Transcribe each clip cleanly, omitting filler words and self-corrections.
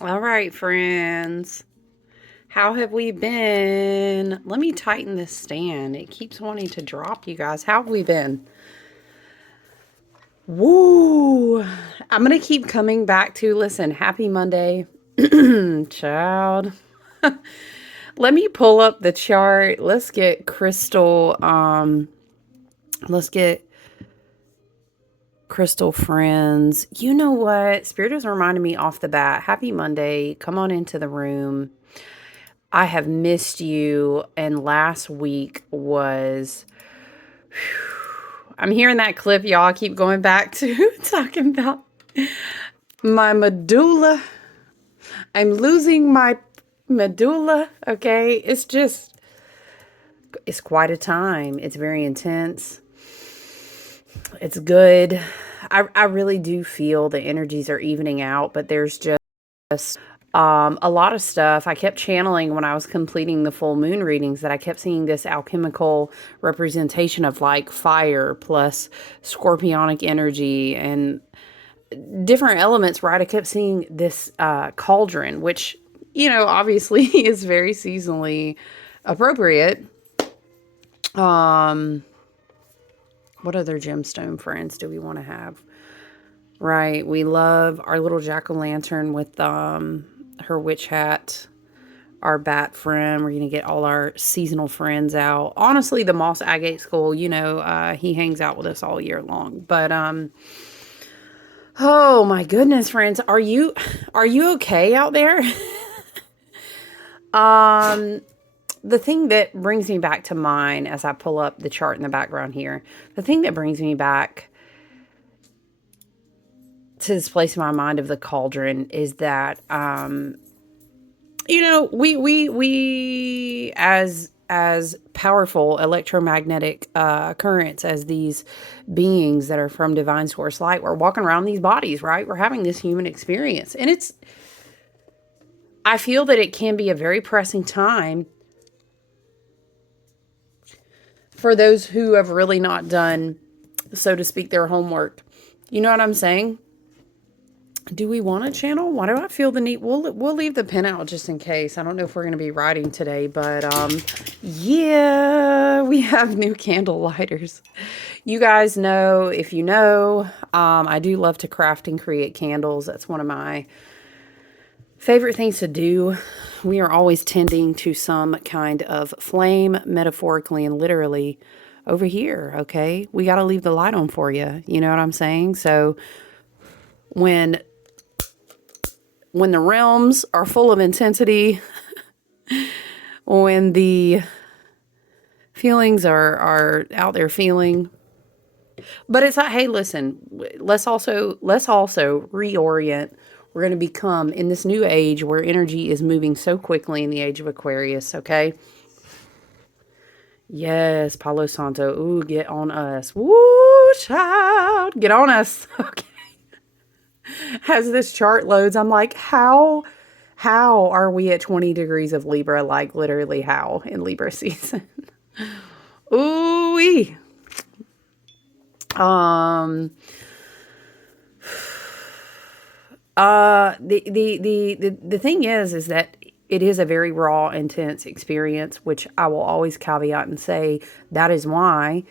All right, friends. How have we been? Let me tighten this stand. It keeps wanting to drop, you guys. How have we been? Woo! I'm going to keep coming back to listen. Happy Monday, child. Let me pull up the chart. Let's get Crystal friends. You know what? Spirit is reminding me off the bat. Happy Monday. Come on into the room. I have missed you. And last week was, I'm hearing that clip y'all keep going back to talking about my medulla. I'm losing my medulla. Okay. It's quite a time. It's very intense. It's good. I really do feel the energies are evening out, but there's just a lot of stuff. I kept channeling when I was completing the full moon readings that I kept seeing this alchemical representation of like fire plus scorpionic energy and different elements, right? I kept seeing this cauldron, which, obviously is very seasonally appropriate. Um, what other gemstone friends do we want to have? Right. We love our little jack-o'-lantern with her witch hat, our bat friend. We're going to get all our seasonal friends out. Honestly, the moss agate skull, he hangs out with us all year long. But oh my goodness, friends, are you okay out there? um the thing that brings me back to mine as I pull up the chart in the background here, the thing that brings me back to this place in my mind of the cauldron is that we as powerful electromagnetic currents as these beings that are from divine source light, we're walking around these bodies, right? We're having this human experience, and I feel that it can be a very pressing time for those who have really not done, so to speak, their homework. You know what I'm saying? Do we want to channel? Why do I feel the need? We'll leave the pen out just in case. I don't know if we're going to be writing today, but yeah, we have new candle lighters. You guys know, if you know, I do love to craft and create candles. That's one of my favorite things to do. We are always tending to some kind of flame, metaphorically and literally, over here. Okay, we got to leave the light on for you. You know what I'm saying? So when the realms are full of intensity, when the feelings are out there feeling, but it's like, hey, listen, let's also reorient. We're going to become in this new age where energy is moving so quickly in the age of Aquarius. Okay. Yes, Palo Santo. Ooh, get on us. Woo, child, get on us. Okay. As this chart loads, I'm like, how are we at 20 degrees of Libra? Like literally how in Libra season? Ooh-wee. Um the thing is that it is a very raw, intense experience, which I will always caveat and say that is why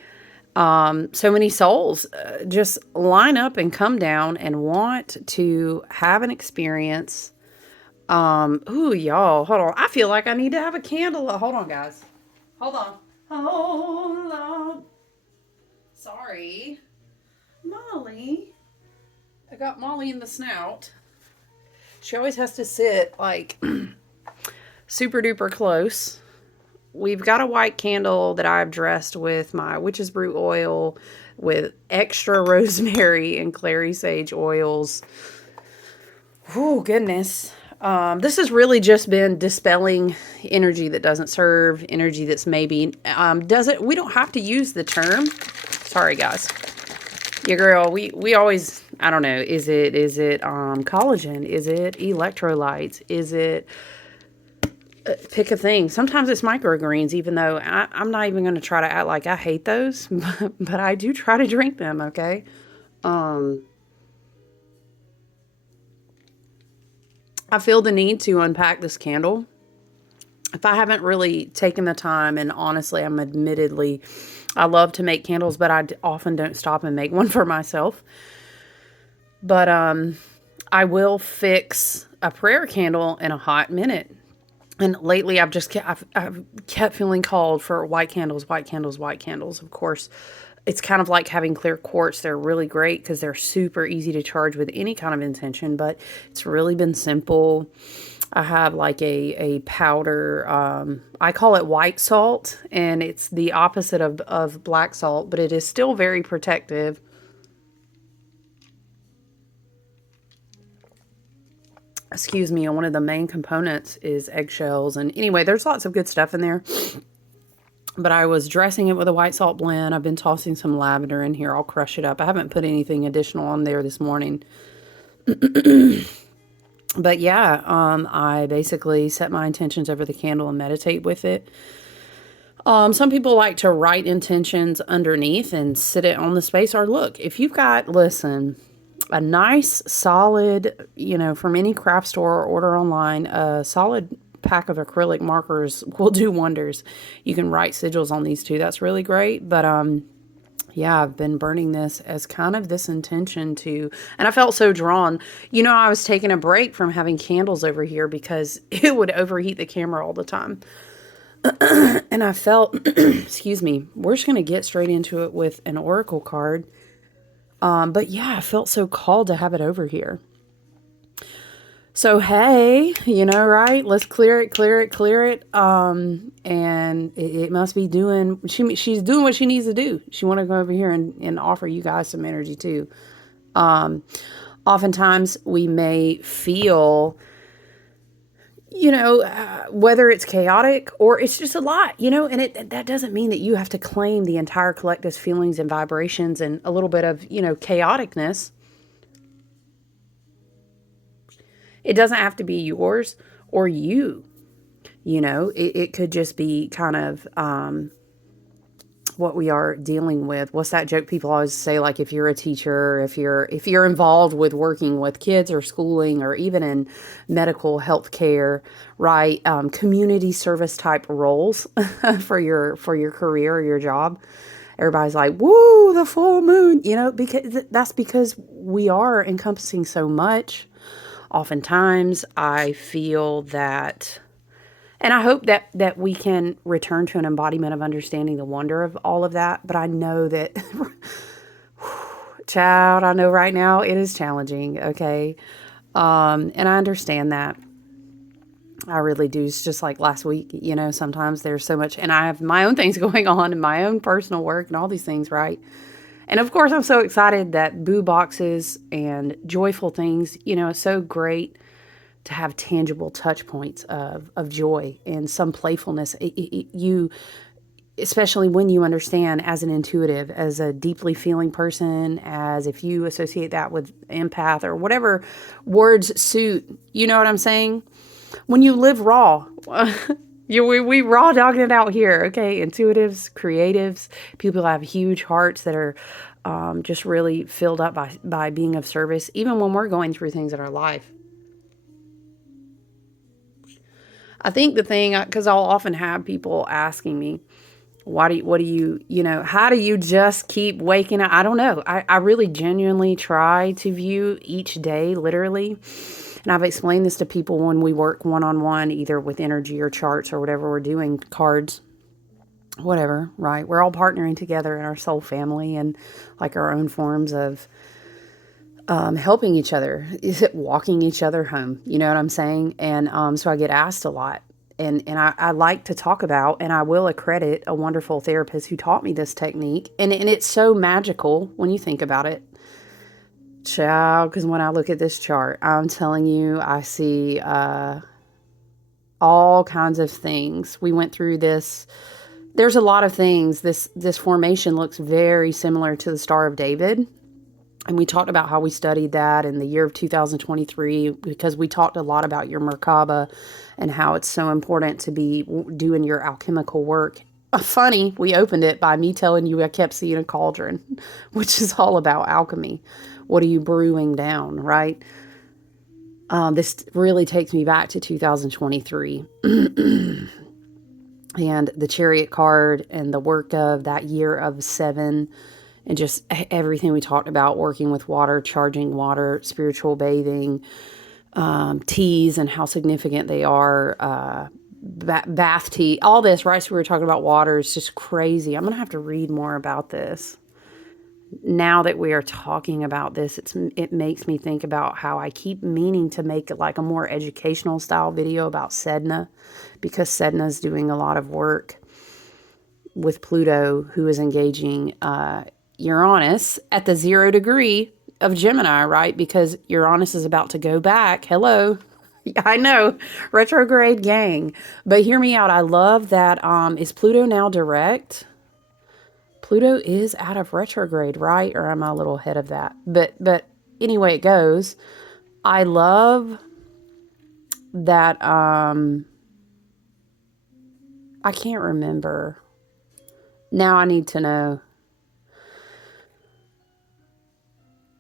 so many souls just line up and come down and want to have an experience. Ooh, y'all, hold on. I feel like I need to have a candle. Hold on, guys. Hold on. Hold on. Sorry. Molly. I got Molly in the snout. She always has to sit like super duper close. We've got a white candle that I've dressed with my witch's brew oil with extra rosemary and clary sage oils. Oh, goodness. This has really just been dispelling energy that doesn't serve, energy that's maybe doesn't. We don't have to use the term. Sorry, guys. Yeah, girl. We always. I don't know. Is it collagen? Is it electrolytes? Is it pick a thing? Sometimes it's microgreens. Even though I'm not even going to try to act like I hate those, but I do try to drink them. Okay. I feel the need to unpack this candle. If I haven't really taken the time, and honestly, I love to make candles, but I often don't stop and make one for myself. But I will fix a prayer candle in a hot minute. And lately, I've kept feeling called for white candles, white candles, white candles. Of course, it's kind of like having clear quartz. They're really great because they're super easy to charge with any kind of intention, but it's really been simple. I have like a powder, I call it white salt, and it's the opposite of black salt, but it is still very protective. Excuse me, and one of the main components is eggshells. And anyway, there's lots of good stuff in there. But I was dressing it with a white salt blend. I've been tossing some lavender in here. I'll crush it up. I haven't put anything additional on there this morning. But yeah, I basically set my intentions over the candle and meditate with it. Some people like to write intentions underneath and sit it on the space. Or look, if you've got, listen, a nice solid, from any craft store or order online, a solid pack of acrylic markers will do wonders. You can write sigils on these too. That's really great. But yeah, I've been burning this as kind of this intention to, and I felt so drawn. I was taking a break from having candles over here because it would overheat the camera all the time. And I felt, excuse me, we're just going to get straight into it with an oracle card. But yeah, I felt so called to have it over here. So, hey, right? Let's clear it, clear it, clear it. And it must be doing, she's doing what she needs to do. She want to go over here and offer you guys some energy too. Oftentimes we may feel, whether it's chaotic or it's just a lot, and that doesn't mean that you have to claim the entire collective's feelings and vibrations and a little bit of, chaoticness. It doesn't have to be yours or you, it could just be kind of, what we are dealing with. What's that joke people always say? Like if you're a teacher, if you're involved with working with kids or schooling or even in medical health care, right? Community service type roles for your career or your job. Everybody's like, woo, the full moon, because that's because we are encompassing so much. Oftentimes I feel that, and I hope that we can return to an embodiment of understanding the wonder of all of that. But I know that, child, I know right now it is challenging. Okay. And I understand that. I really do. It's just like last week, sometimes there's so much, and I have my own things going on in my own personal work and all these things, right? And of course, I'm so excited that boo boxes and joyful things, it's so great to have tangible touch points of joy and some playfulness. You, especially when you understand as an intuitive, as a deeply feeling person, as if you associate that with empath or whatever words suit, you know what I'm saying? When you live raw, we raw dogging it out here, okay? Intuitives, creatives, people who have huge hearts that are just really filled up by being of service, even when we're going through things in our life. I think the thing, because I'll often have people asking me, how do you just keep waking up? I don't know. I really genuinely try to view each day literally. And I've explained this to people when we work one-on-one, either with energy or charts or whatever we're doing, cards, whatever, right? We're all partnering together in our soul family and like our own forms of helping each other. Is it walking each other home? You know what I'm saying? And so I get asked a lot. And I like to talk about, and I will accredit a wonderful therapist who taught me this technique. And it's so magical when you think about it. Child, because when I look at this chart, I'm telling you, I see all kinds of things. We went through this. There's a lot of things. This formation looks very similar to the Star of David. And we talked about how we studied that in the year of 2023, because we talked a lot about your Merkaba and how it's so important to be doing your alchemical work. Funny, we opened it by me telling you I kept seeing a cauldron, which is all about alchemy. What are you brewing down, right? This really takes me back to 2023 and the Chariot card and the work of that year of 7 and just everything we talked about, working with water, charging water, spiritual bathing, teas and how significant they are, bath tea, all this, right? So we were talking about water. It's just crazy. I'm going to have to read more about this. Now that we are talking about this, it makes me think about how I keep meaning to make like a more educational style video about Sedna, because Sedna is doing a lot of work with Pluto, who is engaging Uranus at the 0 degree of Gemini, right? Because Uranus is about to go back. Hello. I know, retrograde gang. But hear me out. I love that. Is Pluto now direct? Pluto is out of retrograde, right? Or am I a little ahead of that? But anyway, it goes. I love that. I can't remember. Now I need to know.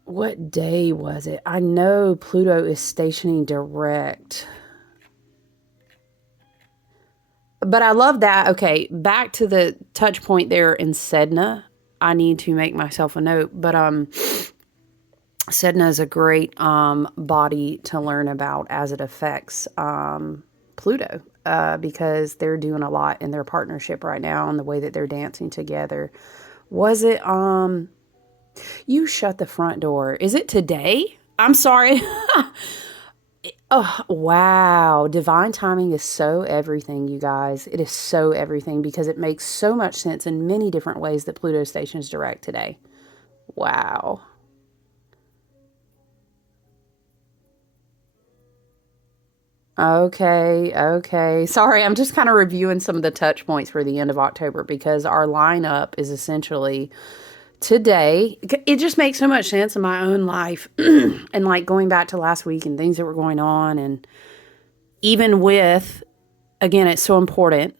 What day was it? I know Pluto is stationing direct. But I love that. Okay, back to the touch point there in Sedna. I need to make myself a note. But Sedna is a great body to learn about as it affects Pluto. Because they're doing a lot in their partnership right now and the way that they're dancing together. Was it you shut the front door. Is it today? I'm sorry. Oh, wow. Divine timing is so everything, you guys. It is so everything because it makes so much sense in many different ways that Pluto stations direct today. Wow. Okay, okay. Sorry, I'm just kind of reviewing some of the touch points for the end of October because our lineup is essentially today. It just makes so much sense in my own life and like going back to last week and things that were going on. And even with, again, it's so important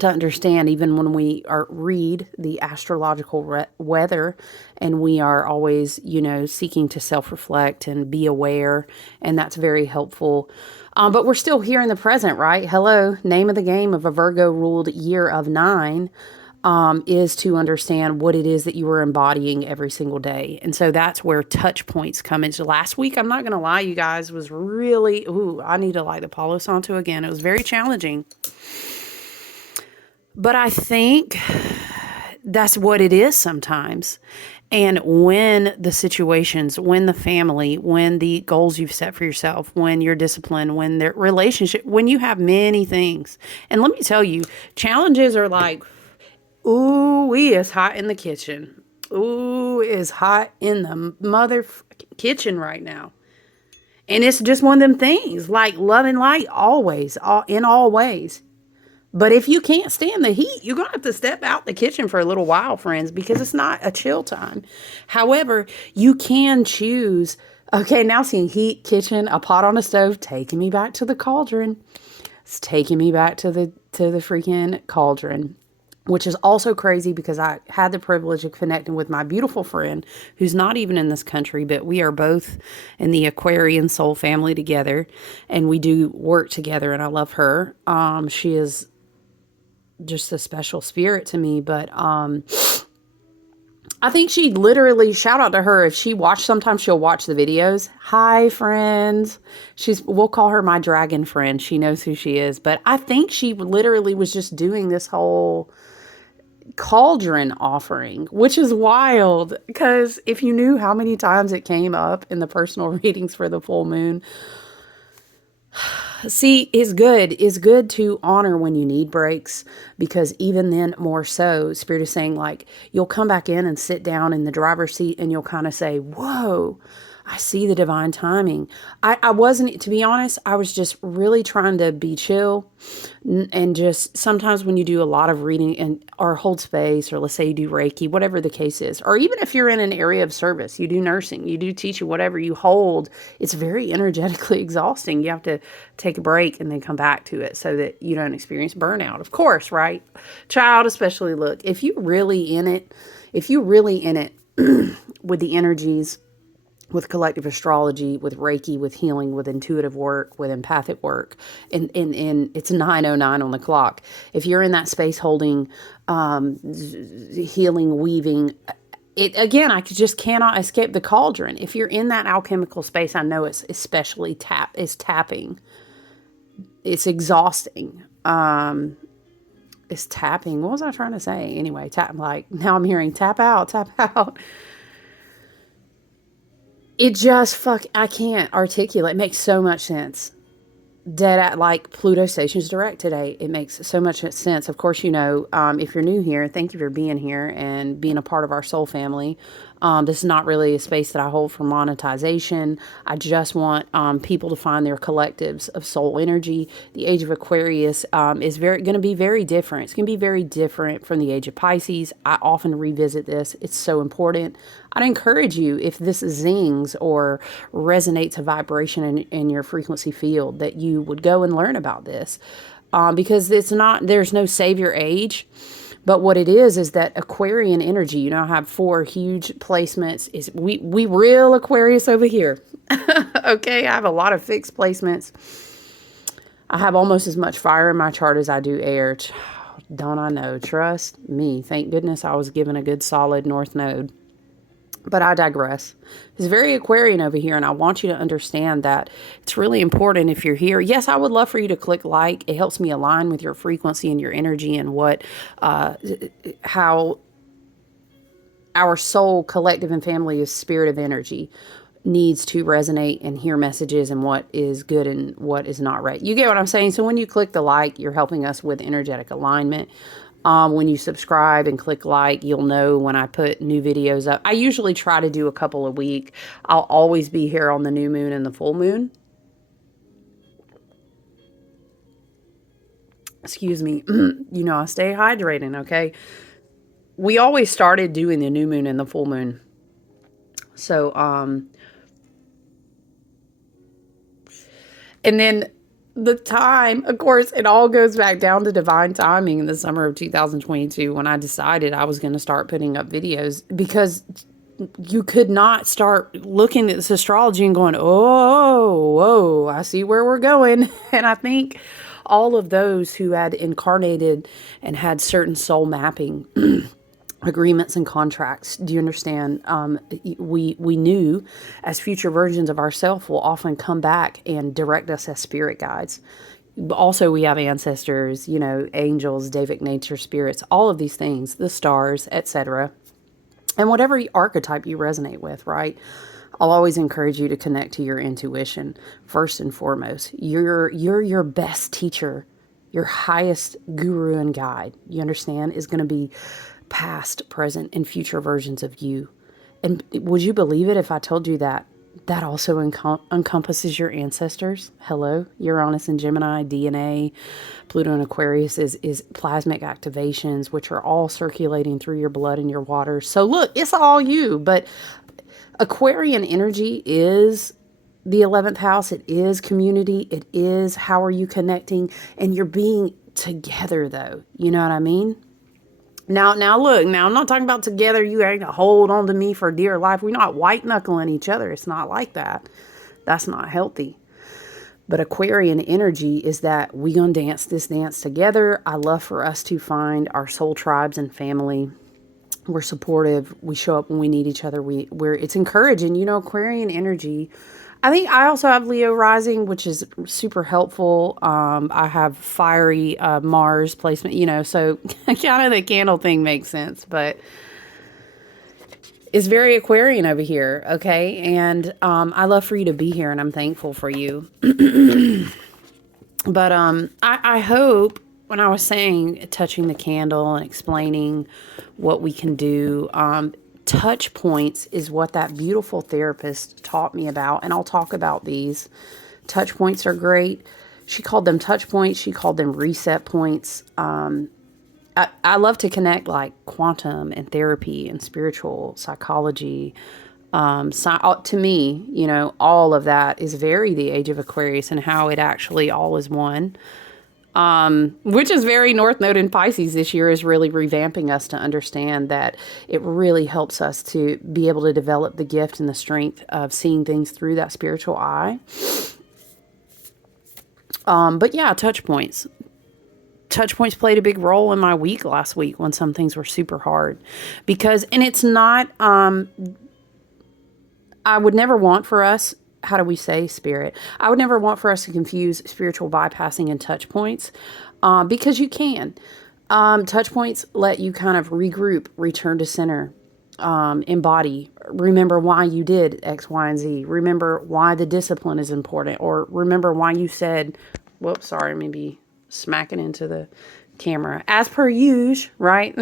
to understand even when we are read the astrological weather and we are always, seeking to self-reflect and be aware. And that's very helpful. But we're still here in the present, right? Hello, name of the game of a Virgo ruled year of 9 is to understand what it is that you are embodying every single day. And so that's where touch points come into. Last week, I'm not going to lie, you guys, was really, I need to light the Palo Santo again. It was very challenging. But I think that's what it is sometimes. And when the situations, when the family, when the goals you've set for yourself, when you're disciplined, when the relationship, when you have many things. And let me tell you, challenges are like, ooh, it's hot in the kitchen. Ooh, it's hot in the mother kitchen right now. And it's just one of them things, like love and light always, in all ways. But if you can't stand the heat, you're going to have to step out the kitchen for a little while, friends, because it's not a chill time. However, you can choose. Okay, now seeing heat, kitchen, a pot on a stove, taking me back to the cauldron. It's taking me back to the freaking cauldron, which is also crazy because I had the privilege of connecting with my beautiful friend who's not even in this country, but we are both in the Aquarian soul family together and we do work together and I love her. She is just a special spirit to me, but I think she literally, shout out to her, if she watched, sometimes she'll watch the videos. Hi, friends. We'll call her my dragon friend. She knows who she is, but I think she literally was just doing this whole cauldron offering, which is wild because if you knew how many times it came up in the personal readings for the full moon, see, is good to honor when you need breaks, because even then more so, Spirit is saying like, you'll come back in and sit down in the driver's seat and you'll kind of say, whoa, I see the divine timing. I wasn't, to be honest, I was just really trying to be chill and just sometimes when you do a lot of reading and or hold space, or let's say you do Reiki, whatever the case is, or even if you're in an area of service, you do nursing, you do teaching, whatever you hold, it's very energetically exhausting. You have to take a break and then come back to it so that you don't experience burnout, of course, right? Child, especially, look, if you're really in it with the energies with collective astrology, with Reiki, with healing, with intuitive work, with empathic work. And it's 9:09 on the clock. If you're in that space holding, healing, weaving, it again, just cannot escape the cauldron. If you're in that alchemical space, I know it's especially tapping. It's exhausting. It's tapping. What was I trying to say? Anyway, now I'm hearing tap out, tap out. It just I can't articulate. It makes so much sense. Dead at like Pluto stations direct today. It makes so much sense. Of course, if you're new here, thank you for being here and being a part of our soul family. This is not really a space that I hold for monetization. I just want people to find their collectives of soul energy. The age of Aquarius is going to be very different. It's going to be very different from the age of Pisces. I often revisit this. It's so important. I'd encourage you, if this zings or resonates a vibration in your frequency field, that you would go and learn about this. Because there's no savior age. But what it is that Aquarian energy, I have 4 huge placements. We real Aquarius over here. Okay, I have a lot of fixed placements. I have almost as much fire in my chart as I do air. Don't I know? Trust me. Thank goodness I was given a good solid north node. But I digress. It's very Aquarian over here, and I want you to understand that it's really important if you're here. Yes, I would love for you to click like. It helps me align with your frequency and your energy and how our soul, collective, and family is spirit of energy needs to resonate and hear messages and what is good and what is not right. You get what I'm saying? So when you click the like, you're helping us with energetic alignment. When you subscribe and click like, you'll know when I put new videos up. I usually try to do a couple a week. I'll always be here on the new moon and the full moon. Excuse me. I stay hydrating, okay? We always started doing the new moon and the full moon. So, and then the time, of course, it all goes back down to divine timing in the summer of 2022 when I decided I was going to start putting up videos, because you could not start looking at this astrology and going, whoa, I see where we're going. And I think all of those who had incarnated and had certain soul mapping agreements and contracts, do you understand? We knew as future versions of ourselves will often come back and direct us as spirit guides. Also, we have ancestors, angels, Davic nature spirits, all of these things, the stars, etc. And whatever archetype you resonate with, right? I'll always encourage you to connect to your intuition first and foremost. You're your best teacher, your highest guru and guide. You understand, is going to be past, present, and future versions of you. And would you believe it if I told you that also encompasses your ancestors? Hello, Uranus and Gemini, DNA, Pluto and Aquarius is plasmic activations, which are all circulating through your blood and your water. So look, it's all you. But Aquarian energy is the 11th house. It is community. It is how are you connecting, and you're being together, though. You know what I mean? Now look, I'm not talking about together. You ain't to hold on to me for dear life. We're not white knuckling each other. It's not like that. That's not healthy. But Aquarian energy is that we gonna dance this dance together. I love for us to find our soul tribes and family. We're supportive. We show up when we need each other. It's encouraging. Aquarian energy. I think I also have Leo rising, which is super helpful. I have fiery Mars placement, so kind of the candle thing makes sense, but it's very Aquarian over here, okay? And I love for you to be here, and I'm thankful for you. But I hope, when I was saying touching the candle and explaining what we can do, touch points is what that beautiful therapist taught me about. And I'll talk about these. Touch points are great. She called them touch points. She called them reset points. I love to connect like quantum and therapy and spiritual psychology. To me, all of that is very the age of Aquarius and how it actually all is one. which is very North Node in Pisces this year, is really revamping us to understand that it really helps us to be able to develop the gift and the strength of seeing things through that spiritual eye. But yeah, touch points. Touch points played a big role in my week last week when some things were super hard. Because, and it's not, I would never want for us, how do we say spirit? I would never want for us to confuse spiritual bypassing and touch points, because you can. Touch points let you kind of regroup, return to center, embody, remember why you did X, Y, and Z. Remember why the discipline is important, or remember why you said, whoops, sorry, maybe smacking into the camera. As per usual, right?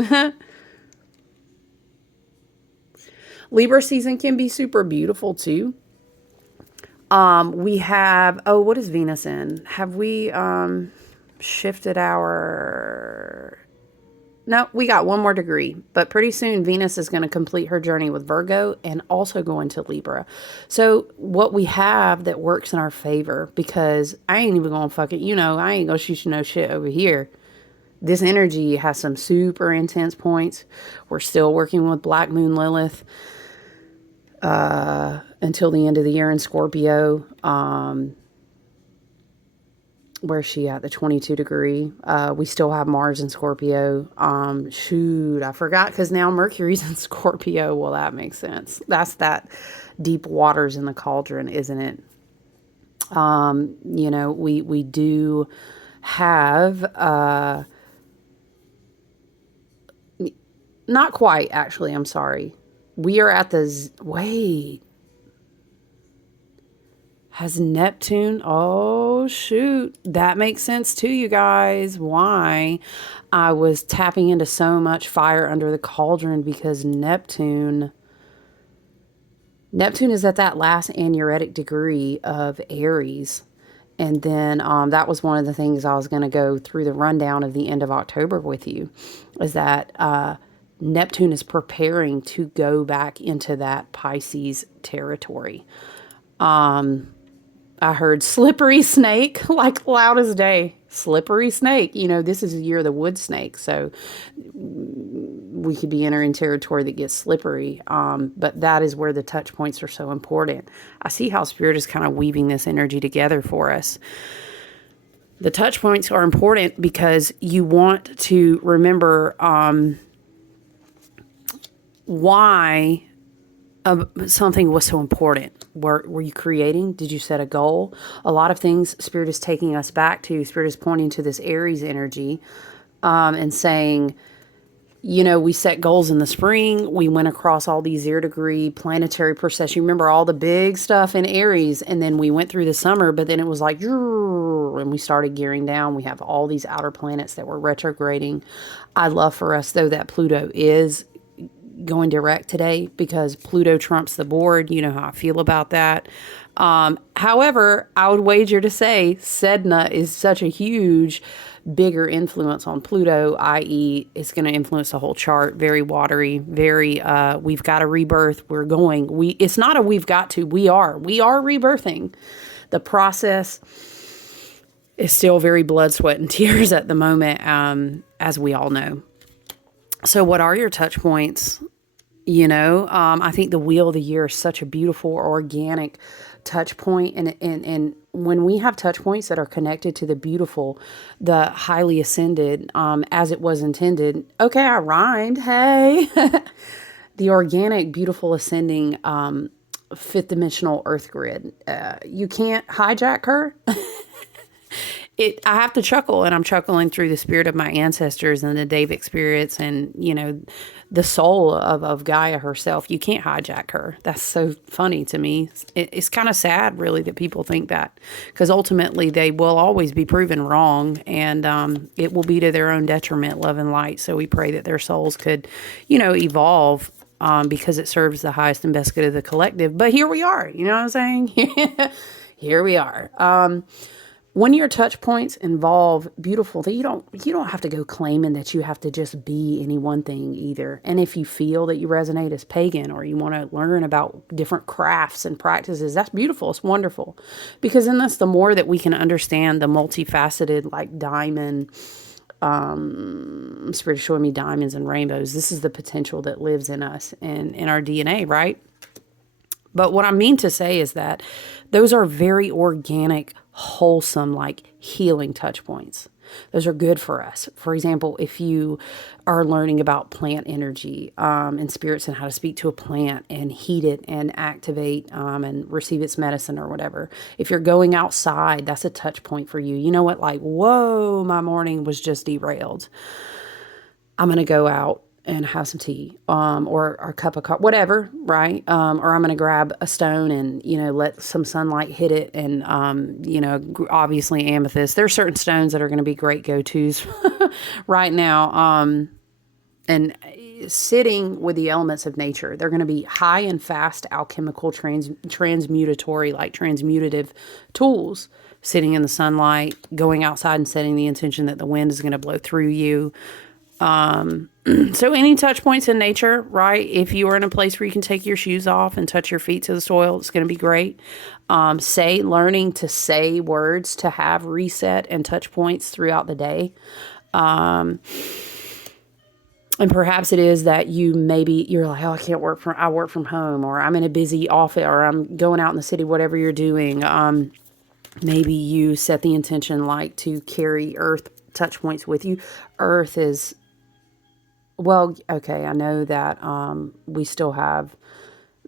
Libra season can be super beautiful too. We have, oh, what is Venus in? Have we shifted our... No, we got one more degree, but pretty soon Venus is going to complete her journey with Virgo and also go into Libra. So what we have that works in our favor, because I ain't even going to fuck it, you know, I ain't going to shoot you no shit over here. This energy has some super intense points. We're still working with Black Moon Lilith until the end of the year in Scorpio. Where's she at? The 22 degree. We still have Mars in Scorpio. Shoot, I forgot, because now Mercury's in Scorpio. Well, that makes sense. That's that deep waters in the cauldron, isn't it? You know, we do have, not quite, actually, I'm sorry. We are at the, wait. Has Neptune, oh shoot, that makes sense too, you guys. Why I was tapping into so much fire under the cauldron, because Neptune is at that last aneretic degree of Aries. And then that was one of the things I was going to go through the rundown of the end of October with you, is that Neptune is preparing to go back into that Pisces territory. I heard slippery snake, like loud as day. Slippery snake. You know, this is the year of the wood snake. So we could be entering territory that gets slippery. But that is where the touch points are so important. I see how Spirit is kind of weaving this energy together for us. The touch points are important because you want to remember why something was so important. Were you creating? Did you set a goal? A lot of things Spirit is taking us back to. Spirit is pointing to this Aries energy and saying, you know, we set goals in the spring. We went across all these 0 degree planetary procession. You remember all the big stuff in Aries, and then we went through the summer, but then it was like, and we started gearing down. We have all these outer planets that were retrograding. I love for us, though, that Pluto is going direct today, because Pluto trumps the board. You know how I feel about that. However, I would wager to say Sedna is such a huge, bigger influence on Pluto, i.e. it's going to influence the whole chart. Very watery, very, we've got a rebirth. We're going, it's not a we've got to, we are rebirthing. The process is still very blood, sweat, and tears at the moment, as we all know. So what are your touch points? You know, I think the wheel of the year is such a beautiful, organic touch point. And when we have touch points that are connected to the beautiful, the highly ascended, as it was intended. Okay, I rhymed. Hey. The organic, beautiful, ascending, fifth dimensional earth grid. You can't hijack her. I have to chuckle, and I'm chuckling through the spirit of my ancestors and the Davic spirits and, you know, the soul of Gaia herself. You can't hijack her. That's so funny to me. It's kind of sad, really, that people think that, because ultimately they will always be proven wrong, and it will be to their own detriment, love and light. So we pray that their souls could, you know, evolve, because it serves the highest and best good of the collective. But here we are, you know what I'm saying? Here we are. When your touch points involve beautiful things, you don't have to go claiming that you have to just be any one thing either. And if you feel that you resonate as pagan, or you want to learn about different crafts and practices, that's beautiful. It's wonderful. Because then that's the more that we can understand the multifaceted, like diamond, Spirit is showing me diamonds and rainbows. This is the potential that lives in us and in our DNA, right? But what I mean to say is that those are very organic, wholesome, like healing touch points. Those are good for us. For example, if you are learning about plant energy and spirits and how to speak to a plant and heat it and activate and receive its medicine or whatever. If you're going outside, that's a touch point for you. You know what? Like, whoa, my morning was just derailed. I'm going to go out and have some tea, or a cup of coffee, whatever, right? Or I'm going to grab a stone and, let some sunlight hit it. And, obviously amethyst. There's certain stones that are going to be great go-tos right now. And sitting with the elements of nature, they're going to be high and fast alchemical transmutatory, like transmutative tools. Sitting in the sunlight, going outside and setting the intention that the wind is going to blow through you. So any touch points in nature, right? If you are in a place where you can take your shoes off and touch your feet to the soil, it's going to be great. Learning to say words to have reset and touch points throughout the day. And perhaps it is that you're like, oh, I work from home, or I'm in a busy office, or I'm going out in the city, whatever you're doing. Maybe you set the intention like to carry earth touch points with you. Earth is, well, okay, I know that we still have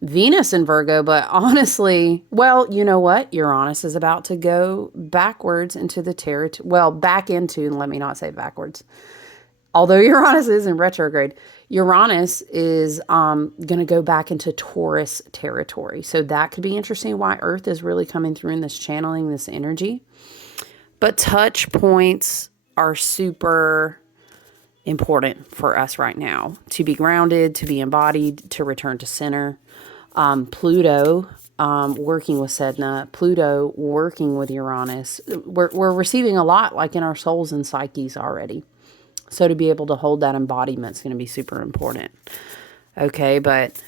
Venus in Virgo, but honestly, well, you know what? Uranus is about to go backwards into the territory. Well, back into, let me not say backwards. Although Uranus is in retrograde, Uranus is going to go back into Taurus territory. So that could be interesting why Earth is really coming through in this channeling, this energy. But touch points are super important for us right now. To be grounded, to be embodied, to return to center. Pluto working with Sedna, Pluto working with Uranus. We're receiving a lot like in our souls and psyches already. So to be able to hold that embodiment is going to be super important. Okay, but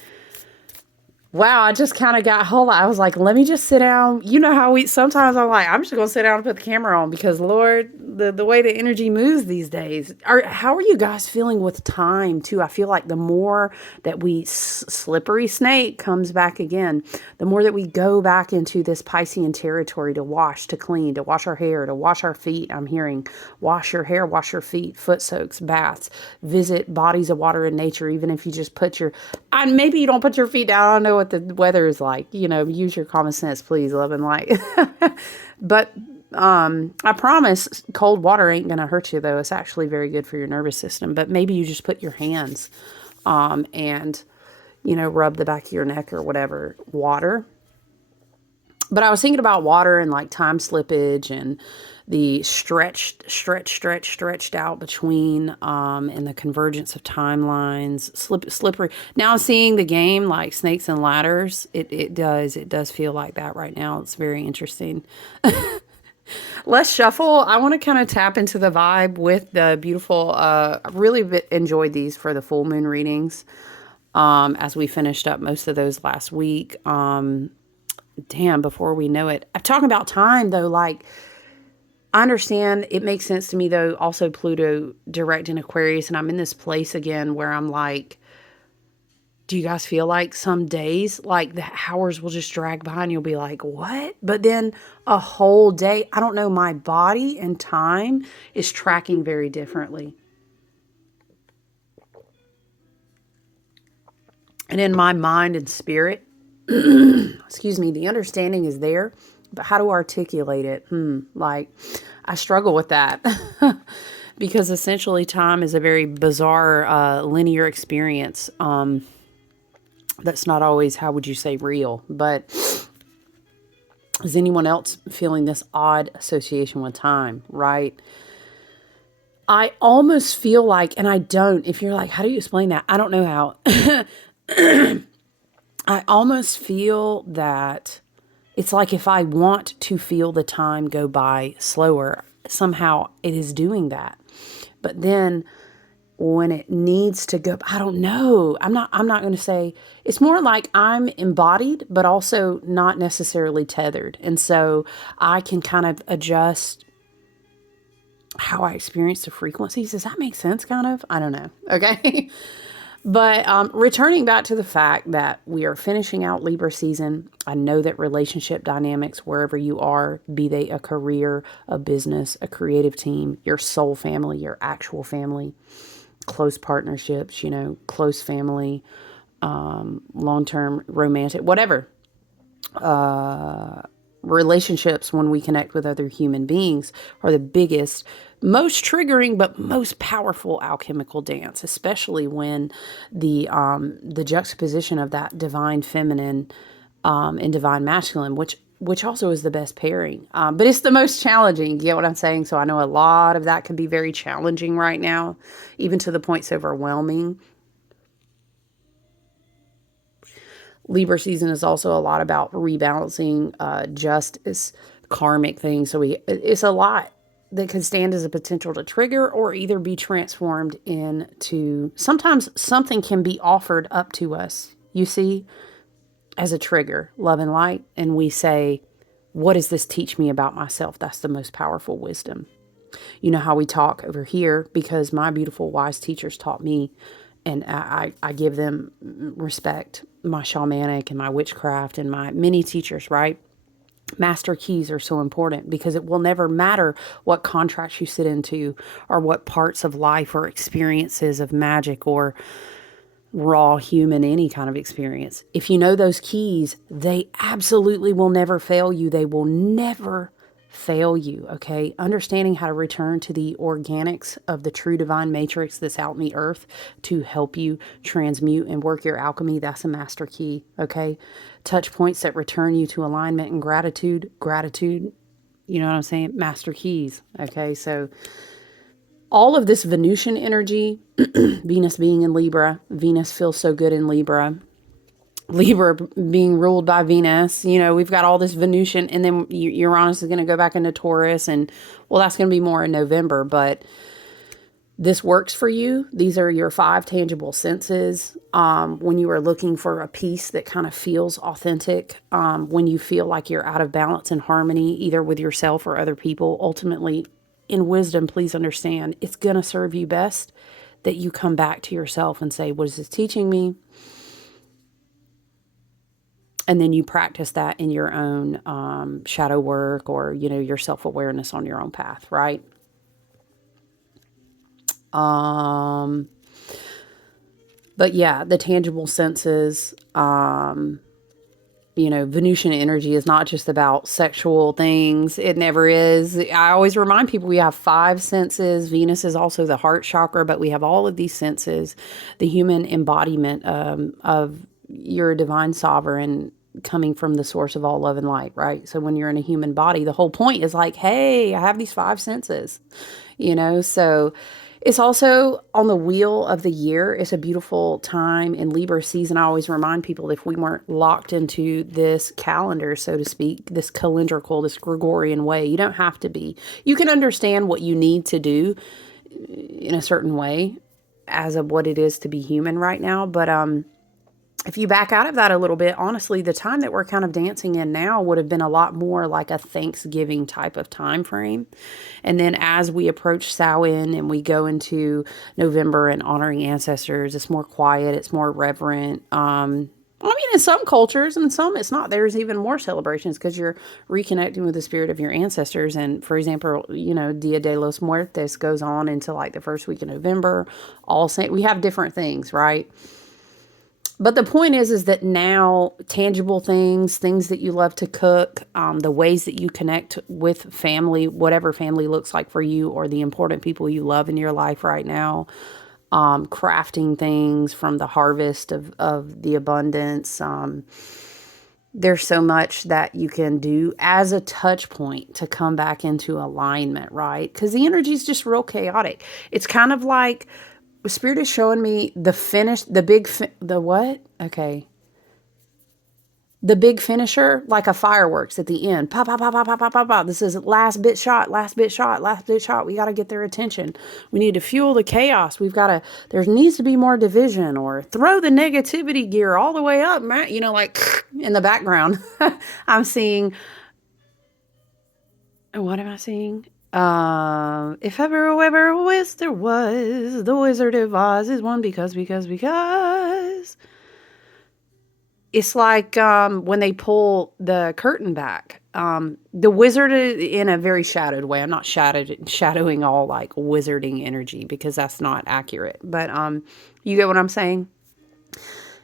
wow, I just kind of got I was like, let me just sit down. You know how sometimes I'm like, I'm just going to sit down and put the camera on because Lord, the way the energy moves these days. How are you guys feeling with time too? I feel like the more that slippery snake comes back again, the more that we go back into this Piscean territory to wash, to clean, to wash our hair, to wash our feet. I'm hearing wash your hair, wash your feet, foot soaks, baths, visit bodies of water in nature. Even if you just maybe you don't put your feet down. I don't know what the weather is like, use your common sense, please, love and light. But I promise cold water ain't going to hurt you, though. It's actually very good for your nervous system. But maybe you just put your hands and, rub the back of your neck or whatever, water. But I was thinking about water and like time slippage and the stretched out between and the convergence of timelines, slippery. Now I'm seeing the game like snakes and ladders. It does feel like that right now. It's very interesting. Let's shuffle. I want to kind of tap into the vibe with the beautiful, I really enjoyed these for the full moon readings as we finished up most of those last week. Before we know it. I'm talking about time, though, like, I understand it makes sense to me, though, also Pluto direct in Aquarius, and I'm in this place again where I'm like, do you guys feel like some days, like, the hours will just drag by and you'll be like, what? But then a whole day, I don't know, my body and time is tracking very differently. And in my mind and spirit, excuse me, the understanding is there, but how to articulate it? Like, I struggle with that because essentially time is a very bizarre, linear experience. That's not always, how would you say, real, but is anyone else feeling this odd association with time, right? I almost feel like, and I don't, if you're like, how do you explain that? I don't know how. I almost feel that It's like if I want to feel the time go by slower, somehow it is doing that. But then when it needs to go, I don't know. I'm not going to say, it's more like I'm embodied, but also not necessarily tethered. And so I can kind of adjust how I experience the frequencies. Does that make sense? Kind of? I don't know. Okay. But returning back to the fact that we are finishing out Libra season, I know that relationship dynamics, wherever you are, be they a career, a business, a creative team, your soul family, your actual family, close partnerships, close family, long-term romantic, whatever, relationships when we connect with other human beings are the biggest, most triggering, but most powerful alchemical dance, especially when the juxtaposition of that divine feminine and divine masculine, which also is the best pairing. But it's the most challenging. You get what I'm saying? So I know a lot of that can be very challenging right now, even to the point it's overwhelming. Libra season is also a lot about rebalancing justice, karmic things. So it's a lot that can stand as a potential to trigger or either be transformed into, sometimes something can be offered up to us, you see, as a trigger, love and light. And we say, what does this teach me about myself? That's the most powerful wisdom. You know how we talk over here, because my beautiful wise teachers taught me, and I give them respect, my shamanic and my witchcraft and my many teachers, right? Master keys are so important because it will never matter what contracts you sit into or what parts of life or experiences of magic or raw human, any kind of experience. If you know those keys, they absolutely will never fail you. They will never fail you, okay? Understanding how to return to the organics of the true divine matrix that's out in the earth to help you transmute and work your alchemy, that's a master key, okay? Touch points that return you to alignment and gratitude, you know what I'm saying? Master keys, okay? So all of this Venusian energy, Venus being in Libra, Venus feels so good in Libra, Libra being ruled by Venus, we've got all this Venusian, and then Uranus is going to go back into Taurus, and well, that's going to be more in November, but this works for you. These are your 5 tangible senses. When you are looking for a piece that kind of feels authentic, when you feel like you're out of balance and harmony, either with yourself or other people, ultimately, in wisdom, please understand, it's going to serve you best that you come back to yourself and say, what is this teaching me? And then you practice that in your own shadow work or, your self-awareness on your own path, right? But yeah, the tangible senses, Venusian energy is not just about sexual things. It never is. I always remind people we have 5 senses. Venus is also the heart chakra, but we have all of these senses, the human embodiment of your divine sovereign coming from the source of all love and light, right? So when you're in a human body, the whole point is like, hey, I have these 5 senses, so it's also on the wheel of the year. It's a beautiful time in Libra season. I always remind people, if we weren't locked into this calendar, so to speak, this calendrical, this Gregorian way, you don't have to be. You can understand what you need to do in a certain way as of what it is to be human right now. But if you back out of that a little bit, honestly, the time that we're kind of dancing in now would have been a lot more like a Thanksgiving type of time frame. And then as we approach Samhain and we go into November and honoring ancestors, it's more quiet, it's more reverent. In some cultures and some it's not. There's even more celebrations because you're reconnecting with the spirit of your ancestors. And for example, Dia de los Muertos goes on until like the first week of November. We have different things, right? But the point is that now tangible things that you love to cook, the ways that you connect with family, whatever family looks like for you, or the important people you love in your life right now, crafting things from the harvest of the abundance. There's so much that you can do as a touch point to come back into alignment, right? Because the energy is just real chaotic. It's kind of like, Spirit is showing me the what? Okay. the big finisher, like a fireworks at the end. Pop, pop, pop, pop, pop, pop, pop, pop. This is last bit shot, last bit shot, last bit shot. We got to get their attention. We need to fuel the chaos. There needs to be more division, or throw the negativity gear all the way up, man. You know, like in the background, I'm seeing, what am I seeing? If ever a wizard was, the Wizard of Oz is one because. It's like when they pull the curtain back. The wizard, in a very shadowed way. I'm not shadowing all like wizarding energy, because that's not accurate. But you get what I'm saying?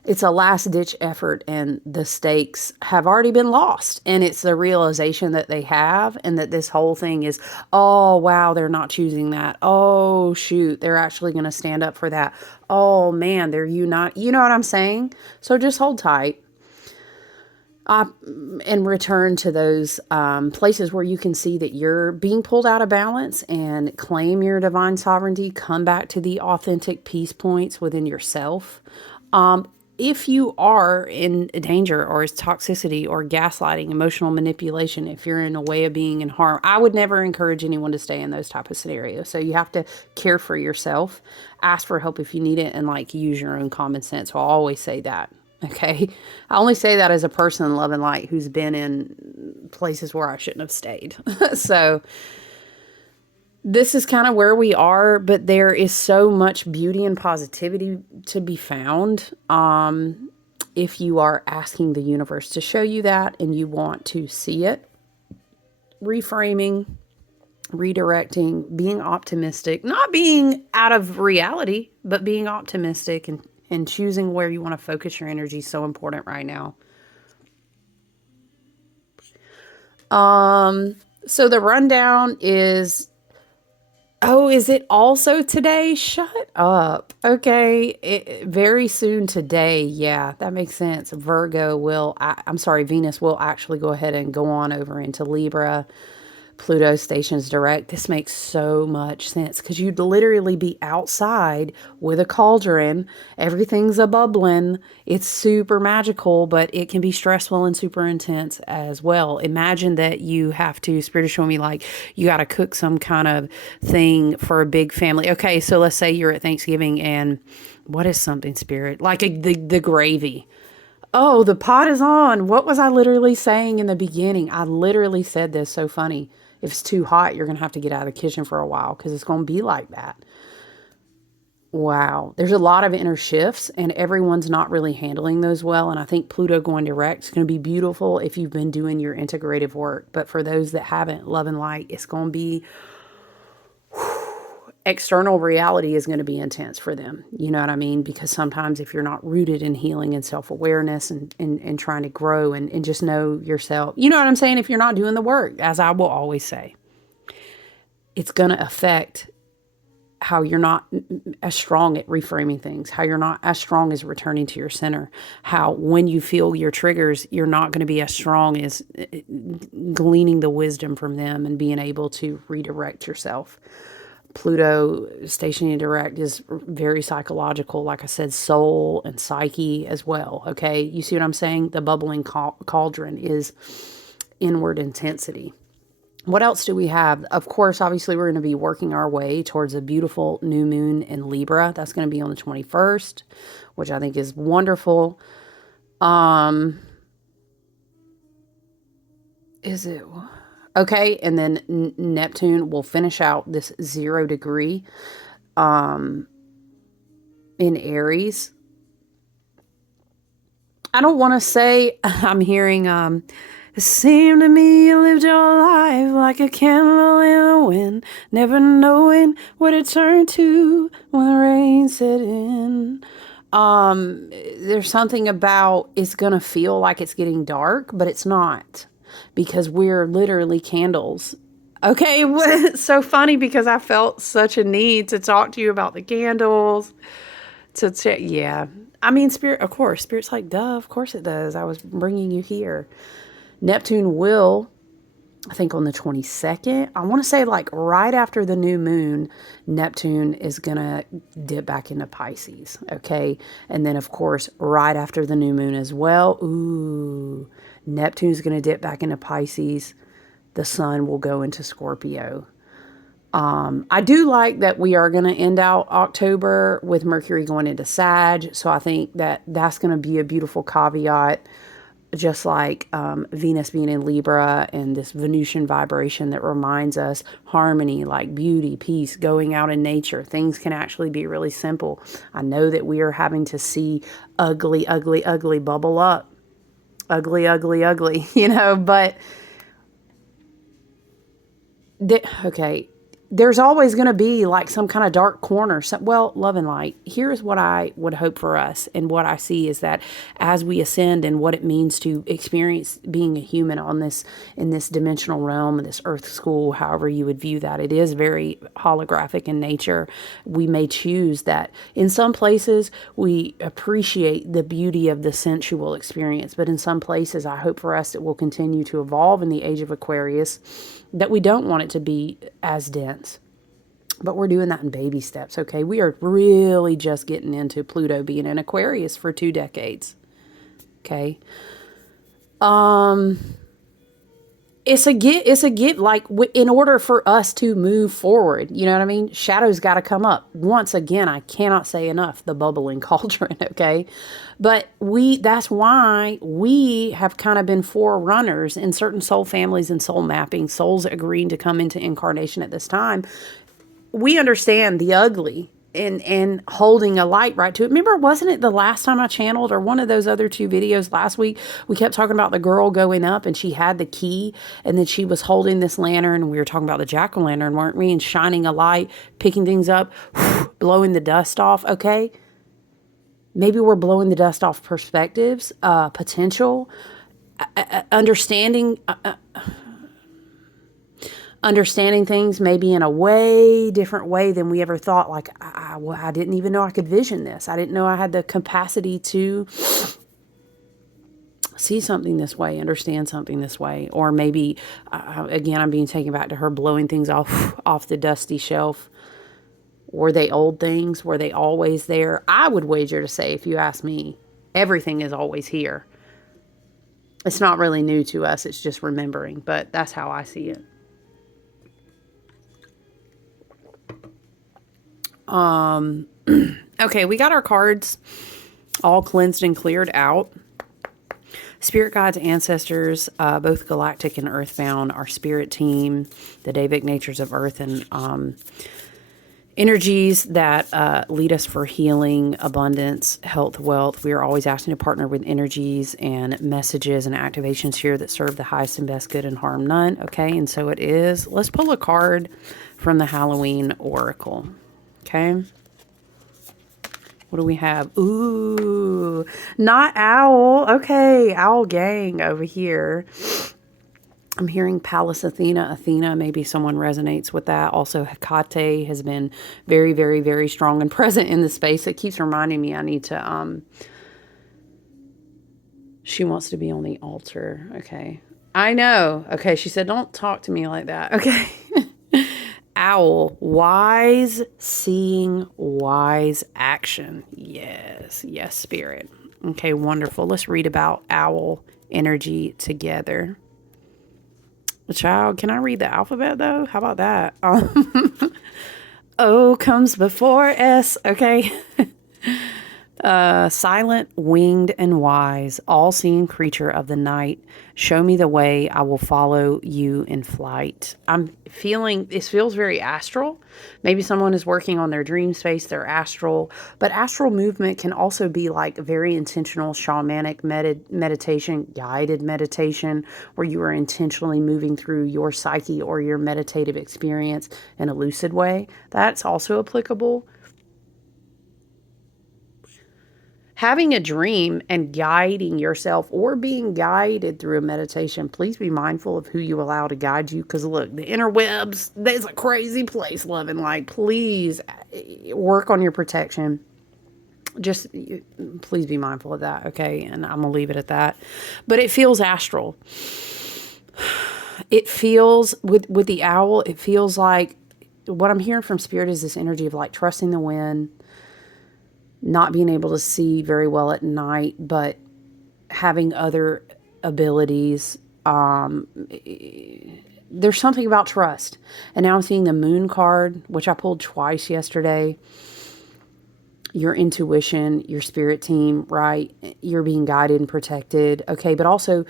It's a last ditch effort, and the stakes have already been lost. And it's the realization that they have, and that this whole thing is, oh, wow, they're not choosing that. Oh, shoot, they're actually going to stand up for that. Oh, man, they're unite. You know what I'm saying? So just hold tight. And return to those places where you can see that you're being pulled out of balance, and claim your divine sovereignty. Come back to the authentic peace points within yourself. If you are in danger, or toxicity, or gaslighting, emotional manipulation, if you're in a way of being in harm, I would never encourage anyone to stay in those type of scenarios. So you have to care for yourself, ask for help if you need it, and like use your own common sense. So I'll always say that. Okay. I only say that as a person in love and light who's been in places where I shouldn't have stayed. So this is kind of where we are, but there is so much beauty and positivity to be found. If you are asking the universe to show you that, and you want to see it, reframing, redirecting, being optimistic, not being out of reality, but being optimistic, and choosing where you want to focus your energy is so important right now. So the rundown is, oh, is it also today? Shut up. Okay. Very soon today. Yeah, that makes sense. Venus will actually go ahead and go on over into Libra. Pluto stations direct. This makes so much sense, because you'd literally be outside with a cauldron. Everything's a bubbling. It's super magical, but it can be stressful and super intense as well. Imagine that you have to, Spirit is showing me like you got to cook some kind of thing for a big family. Okay, so let's say you're at Thanksgiving, and what is something, Spirit? Like the gravy. Oh, the pot is on. What was I literally saying in the beginning? I literally said this, so funny. If it's too hot, you're going to have to get out of the kitchen for a while, because it's going to be like that. Wow. There's a lot of inner shifts, and everyone's not really handling those well. And I think Pluto going direct is going to be beautiful if you've been doing your integrative work. But for those that haven't, love and light, it's going to be, external reality is going to be intense for them. You know what I mean? Because sometimes if you're not rooted in healing and self-awareness, and trying to grow, and just know yourself, you know what I'm saying? If you're not doing the work, as I will always say, it's going to affect how you're not as strong at reframing things, how you're not as strong as returning to your center, how when you feel your triggers, you're not going to be as strong as gleaning the wisdom from them and being able to redirect yourself. Pluto stationing direct is very psychological, like I said, soul and psyche as well. Okay, you see what I'm saying? The bubbling cauldron is inward intensity. What else do we have? Of course, obviously, we're going to be working our way towards a beautiful new moon in Libra. That's going to be on the 21st, which I think is wonderful. Is it... Okay, and then Neptune will finish out this 0 degree in Aries. I don't want to say, I'm hearing, it seemed to me you lived your life like a candle in the wind, never knowing where to turn to when the rain set in. There's something about, it's going to feel like it's getting dark, but it's not. Because we're literally candles. Okay, it's so funny, because I felt such a need to talk to you about the candles. Yeah. I mean, Spirit, of course. Spirit's like, duh, of course it does. I was bringing you here. Neptune will I think on the 22nd, I want to say like right after the new moon, Neptune is going to dip back into Pisces. Okay. And then, of course, right after the new moon as well, ooh, Neptune's going to dip back into Pisces. The sun will go into Scorpio. I do like that we are going to end out October with Mercury going into Sag. So I think that that's going to be a beautiful caveat, just like Venus being in Libra and this Venusian vibration that reminds us harmony, like beauty, peace, going out in nature. Things can actually be really simple. I know that we are having to see ugly, ugly, ugly bubble up. Ugly, ugly, ugly, but okay, there's always going to be like some kind of dark corner. So, well, love and light. Here's what I would hope for us. And what I see is that as we ascend and what it means to experience being a human on this, in this dimensional realm, this earth school, however you would view that, it is very holographic in nature. We may choose that in some places we appreciate the beauty of the sensual experience, but in some places I hope for us it will continue to evolve in the age of Aquarius, that we don't want it to be as dense. But we're doing that in baby steps, okay? We are really just getting into Pluto being in Aquarius for 2 decades, okay? It's a get like in order for us to move forward, you know what I mean? Shadows got to come up. Once again, I cannot say enough, the bubbling cauldron, okay? But that's why we have kind of been forerunners in certain soul families and soul mapping, souls agreeing to come into incarnation at this time. We understand the ugly and holding a light right to it. Remember, wasn't it the last time I channeled, or one of those other 2 videos last week, we kept talking about the girl going up and she had the key and then she was holding this lantern, and we were talking about the jack-o'-lantern, weren't we? And shining a light, picking things up, blowing the dust off, okay? Maybe we're blowing the dust off perspectives, potential, understanding things maybe in a way different way than we ever thought. Like, I didn't even know I could vision this. I didn't know I had the capacity to see something this way, understand something this way. Or maybe, again, I'm being taken back to her blowing things off the dusty shelf. Were they old things? Were they always there? I would wager to say, if you ask me, everything is always here. It's not really new to us. It's just remembering. But that's how I see it. Okay, we got our cards all cleansed and cleared out. Spirit guides, ancestors, both galactic and earthbound, our spirit team, the Davic natures of earth, and energies that lead us for healing, abundance, health, wealth. We are always asking to partner with energies and messages and activations here that serve the highest and best good and harm none. Okay, and so it is. Let's pull a card from the Halloween Oracle. Okay. What do we have? Ooh, not owl. Okay, owl gang over here. I'm hearing Pallas Athena. Athena, maybe someone resonates with that. Also, Hecate has been very, very, very strong and present in the space. It keeps reminding me I need to, she wants to be on the altar. Okay. I know. Okay, she said, don't talk to me like that. Okay. Owl, wise seeing, wise action. Yes, yes, spirit. Okay, wonderful. Let's read about owl energy together. Child, can I read the alphabet though? How about that? O comes before S, okay? Silent, winged, and wise, all-seeing creature of the night, show me the way, I will follow you in flight. I'm feeling, this feels very astral. Maybe someone is working on their dream space, their astral, but astral movement can also be like very intentional shamanic meditation, guided meditation, where you are intentionally moving through your psyche or your meditative experience in a lucid way. That's also applicable. Having a dream and guiding yourself or being guided through a meditation, please be mindful of who you allow to guide you. Because look, the interwebs, there's a crazy place, love and light. Please work on your protection. Just please be mindful of that, okay? And I'm going to leave it at that. But it feels astral. it feels with the owl, it feels like what I'm hearing from spirit is this energy of like trusting the wind, not being able to see very well at night, but having other abilities. There's something about trust. And now I'm seeing the moon card, which I pulled twice yesterday. Your intuition, your spirit team, right? You're being guided and protected. Okay. But also,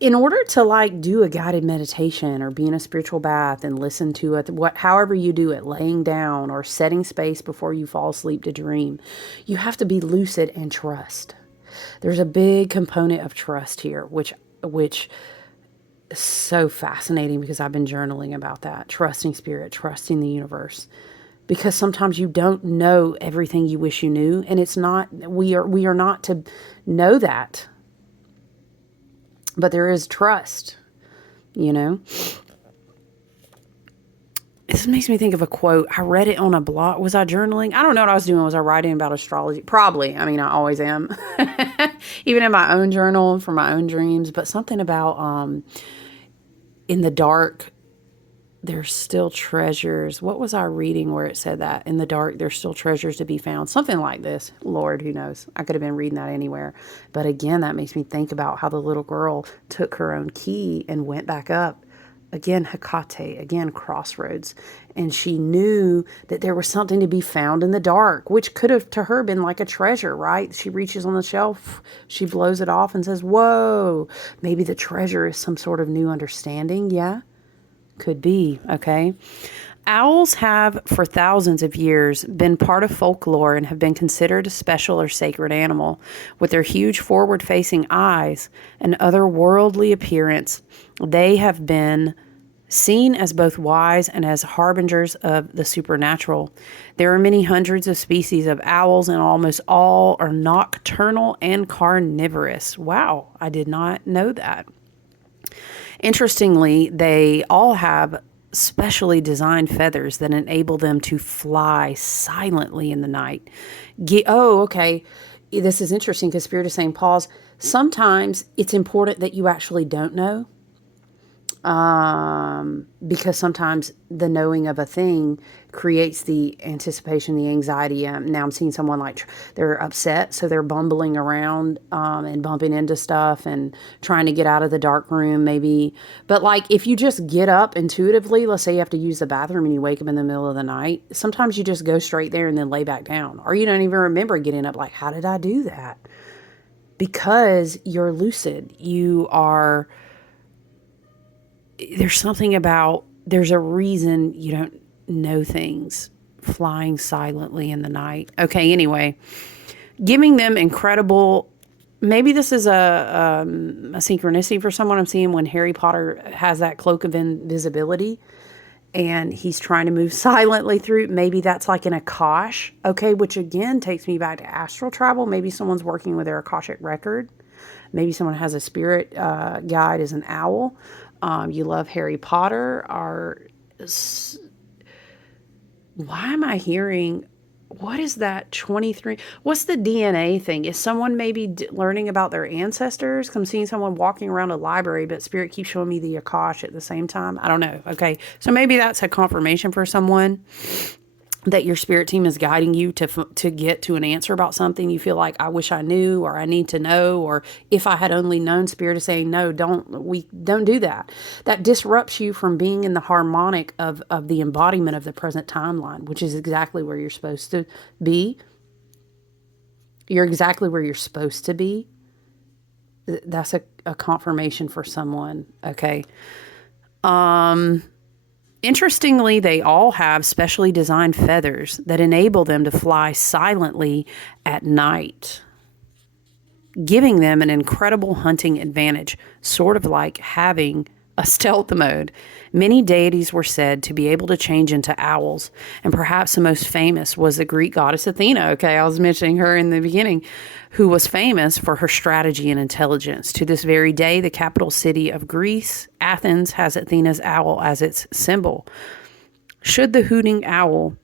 in order to like do a guided meditation or be in a spiritual bath and listen to it, however you do it, laying down or setting space before you fall asleep to dream, you have to be lucid and trust. There's a big component of trust here, which is so fascinating because I've been journaling about that. Trusting spirit, trusting the universe. Because sometimes you don't know everything you wish you knew, and it's not, we are not to know that. But there is trust, you know. This makes me think of a quote. I read it on a blog. Was I journaling? I don't know what I was doing. Was I writing about astrology? Probably. I mean, I always am. Even in my own journal for my own dreams. But something about in the dark, there's still treasures. What was I reading where it said that? In the dark, there's still treasures to be found. Something like this. Lord, who knows? I could have been reading that anywhere. But again, that makes me think about how the little girl took her own key and went back up. Again, Hecate, again, crossroads. And she knew that there was something to be found in the dark, which could have to her been like a treasure, right? She reaches on the shelf, she blows it off and says, whoa, maybe the treasure is some sort of new understanding. Yeah. Could be, okay? Owls have, for thousands of years, been part of folklore and have been considered a special or sacred animal. With their huge forward-facing eyes and otherworldly appearance, they have been seen as both wise and as harbingers of the supernatural. There are many hundreds of species of owls, and almost all are nocturnal and carnivorous. Wow, I did not know that. Interestingly, they all have specially designed feathers that enable them to fly silently in the night. Okay. This is interesting because Spirit is saying, pause. Sometimes it's important that you actually don't know. Because sometimes the knowing of a thing creates the anticipation, the anxiety. Now I'm seeing someone like they're upset, so they're bumbling around and bumping into stuff and trying to get out of the dark room maybe. But like if you just get up intuitively, let's say you have to use the bathroom and you wake up in the middle of the night, sometimes you just go straight there and then lay back down. Or you don't even remember getting up like, how did I do that? Because you're lucid. There's something about, there's a reason you don't know things flying silently in the night. Okay, anyway, giving them incredible, maybe this is a synchronicity for someone. I'm seeing when Harry Potter has that cloak of invisibility and he's trying to move silently through. Maybe that's like an Akash, okay, which again takes me back to astral travel. Maybe someone's working with their Akashic record. Maybe someone has a spirit guide as an owl. You love Harry Potter. Why am I hearing, what is that 23? What's the DNA thing? Is someone maybe learning about their ancestors? I'm seeing someone walking around a library, but Spirit keeps showing me the Akash at the same time. I don't know. Okay. So maybe that's a confirmation for someone that your spirit team is guiding you to get to an answer about something you feel like, I wish I knew, or I need to know, or if I had only known. Spirit is saying, no, don't do that. That disrupts you from being in the harmonic of the embodiment of the present timeline, which is exactly where you're supposed to be. You're exactly where you're supposed to be. That's a confirmation for someone. Okay. Interestingly, they all have specially designed feathers that enable them to fly silently at night, giving them an incredible hunting advantage, sort of like having a stealth mode. Many deities were said to be able to change into owls, and perhaps the most famous was the Greek goddess Athena. Okay, I was mentioning her in the beginning, who was famous for her strategy and intelligence. To this very day, the capital city of Greece, Athens, has Athena's owl as its symbol. Should the hooting owl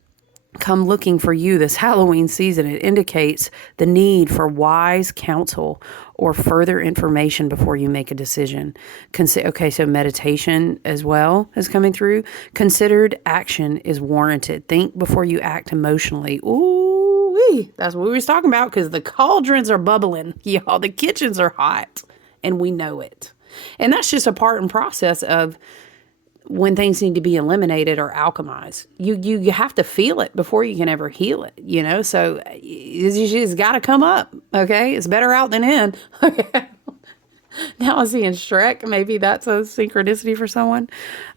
come looking for you this Halloween season. It indicates the need for wise counsel or further information before you make a decision. Okay, so meditation as well is coming through. Considered action is warranted. Think before you act emotionally. Ooh, that's what we was talking about, because the cauldrons are bubbling. Y'all, the kitchens are hot, and we know it. And that's just a part and process of when things need to be eliminated or alchemized. You have to feel it before you can ever heal it, you know? So it's got to come up, okay? It's better out than in. Okay. Now I'm seeing Shrek. Maybe that's a synchronicity for someone.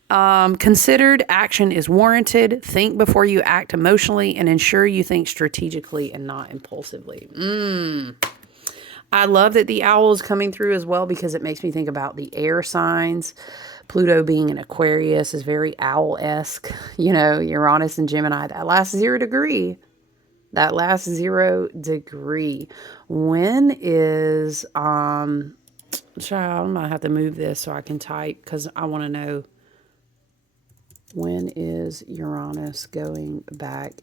Considered action is warranted. Think before you act emotionally, and ensure you think strategically and not impulsively. I love that the owl is coming through as well, because it makes me think about the air signs. Pluto being an Aquarius is very owl-esque. You know, Uranus and Gemini, that last 0 degree. That last 0 degree. When is, child, I'm going to have to move this so I can type, because I want to know, when is Uranus going back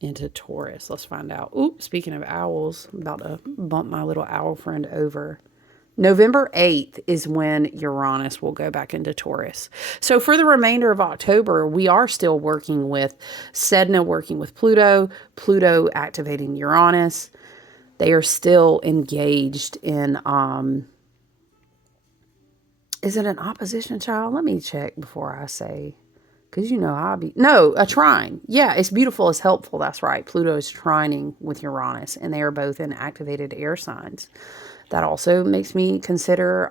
into Taurus? Let's find out. Ooh, speaking of owls, I'm about to bump my little owl friend over. November 8th is when Uranus will go back into Taurus. So for the remainder of October, we are still working with Sedna working with Pluto, Pluto activating Uranus. They are still engaged in, is it an opposition, child? Let me check before I say, because you know no, a trine. Yeah, it's beautiful, it's helpful. That's right. Pluto is trining with Uranus, and they are both in activated air signs. That also makes me consider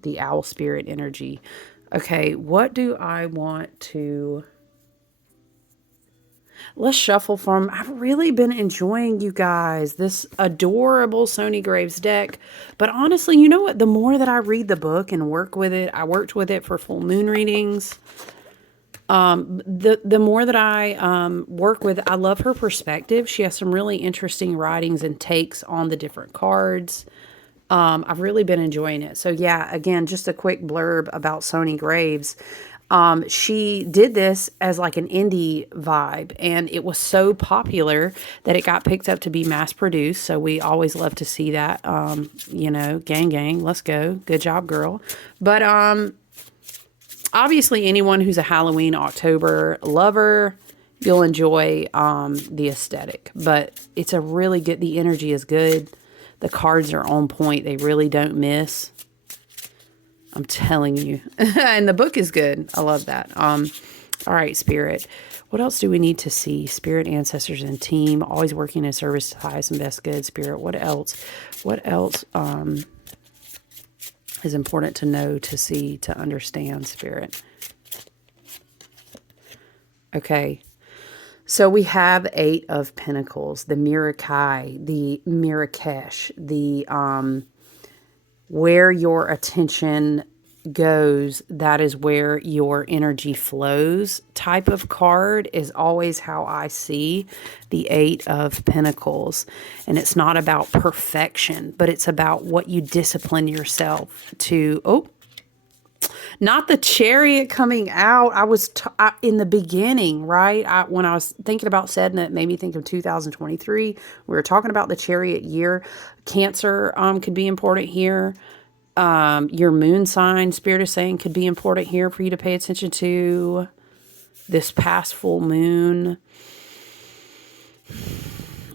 the owl spirit energy. Okay, what do I want to... Let's shuffle from... I've really been enjoying, you guys, this adorable Sony Graves deck. But honestly, you know what? The more that I read the book and work with it, I worked with it for full moon readings. The more that I work with, I love her perspective. She has some really interesting writings and takes on the different cards. I've really been enjoying it. So yeah, again, just a quick blurb about Sony Graves. She did this as like an indie vibe, and it was so popular that it got picked up to be mass produced. So we always love to see that. You know, gang, let's go. Good job, girl. But, obviously, anyone who's a Halloween October lover, you'll enjoy the aesthetic. But it's a really good... The energy is good. The cards are on point. They really don't miss. I'm telling you. And the book is good. I love that. All right, Spirit. What else do we need to see? Spirit, ancestors, and team. Always working in service to highest and best good. Spirit, what else? What else is important to know, to see, to understand, Spirit? Okay. So we have 8 of Pentacles, the Mirakai, the Mirakesh, the where your attention goes, that is where your energy flows type of card is always how I see the 8 of Pentacles. And it's not about perfection, but it's about what you discipline yourself to. Oh, not the Chariot coming out. I was in the beginning, right? When I was thinking about Sedna, it made me think of 2023. We were talking about the Chariot year. Cancer could be important here. Your moon sign, Spirit is saying, could be important here for you to pay attention to. This past full moon.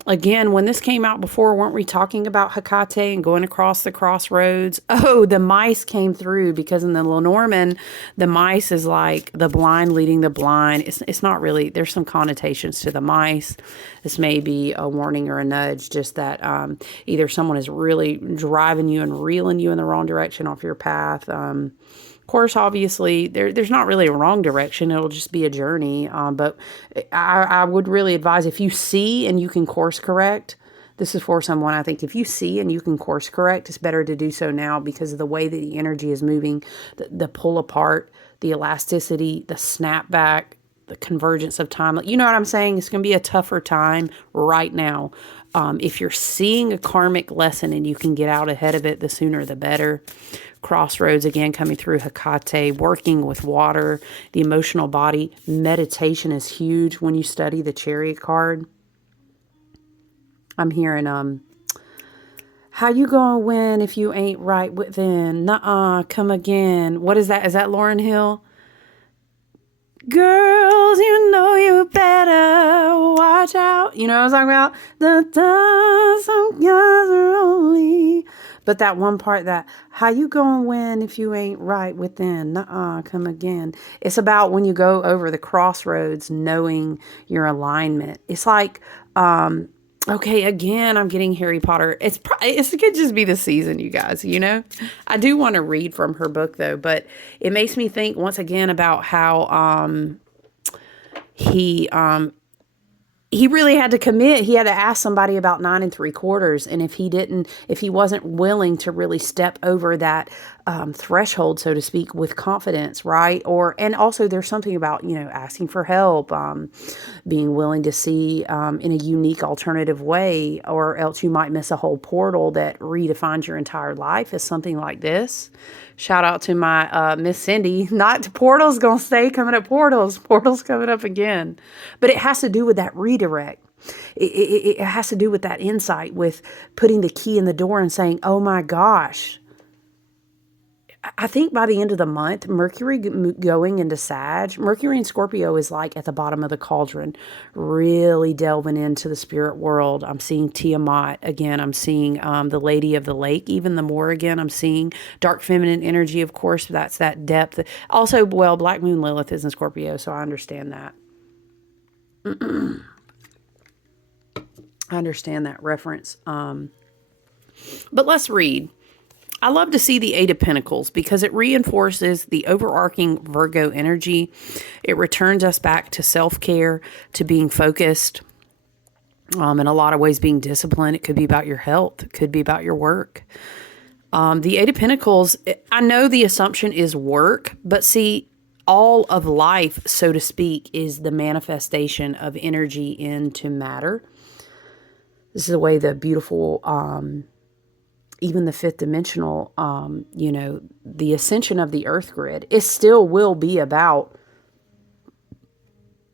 Again, when this came out before, weren't we talking about Hecate and going across the crossroads? Oh, the mice came through, because in the Lenormand, the mice is like the blind leading the blind. It's not really, there's some connotations to the mice. This may be a warning or a nudge, just that either someone is really driving you and reeling you in the wrong direction off your path. Of course, obviously, there's not really a wrong direction. It'll just be a journey. But I would really advise, if you see and you can course correct, this is for someone, I think, if you see and you can course correct, it's better to do so now, because of the way that the energy is moving, the pull apart, the elasticity, the snapback, the convergence of time. You know what I'm saying? It's going to be a tougher time right now. If you're seeing a karmic lesson and you can get out ahead of it, the sooner the better. Crossroads again coming through Hecate, working with water, the emotional body. Meditation is huge when you study the Chariot card. I'm hearing, how you gonna win if you ain't right within? Nuh-uh, come again. What is that? Is that Lauryn Hill? Girls, you know you better watch out. You know what I'm talking about? Some guys are only. But that one part that, how you gonna win if you ain't right within? Nuh-uh, come again. It's about when you go over the crossroads, knowing your alignment. It's like, okay, again, I'm getting Harry Potter. It could just be the season, you guys, you know? I do want to read from her book, though, but it makes me think once again about how he really had to commit. He had to ask somebody about 9 3/4. And if he wasn't willing to really step over that threshold, so to speak, with confidence, right? And also there's something about, asking for help, being willing to see in a unique alternative way, or else you might miss a whole portal that redefines your entire life, is something like this. Shout out to my Miss Cindy. Not portals gonna stay coming up. Portals coming up again. But it has to do with that redirect. It has to do with that insight, with putting the key in the door and saying, "Oh my gosh." I think by the end of the month, Mercury going into Sag, Mercury in Scorpio is like at the bottom of the cauldron, really delving into the spirit world. I'm seeing Tiamat again. I'm seeing the Lady of the Lake, even the more again. I'm seeing dark feminine energy, of course. That's that depth. Also, well, Black Moon Lilith is in Scorpio, so I understand that. I understand that reference. But let's read. I love to see the Eight of Pentacles because it reinforces the overarching Virgo energy. It returns us back to self-care, to being focused, in a lot of ways being disciplined. It could be about your health. It could be about your work. The Eight of Pentacles, I know the assumption is work, but see, all of life, so to speak, is the manifestation of energy into matter. This is the way the beautiful... even the fifth dimensional, the ascension of the earth grid, it still will be about,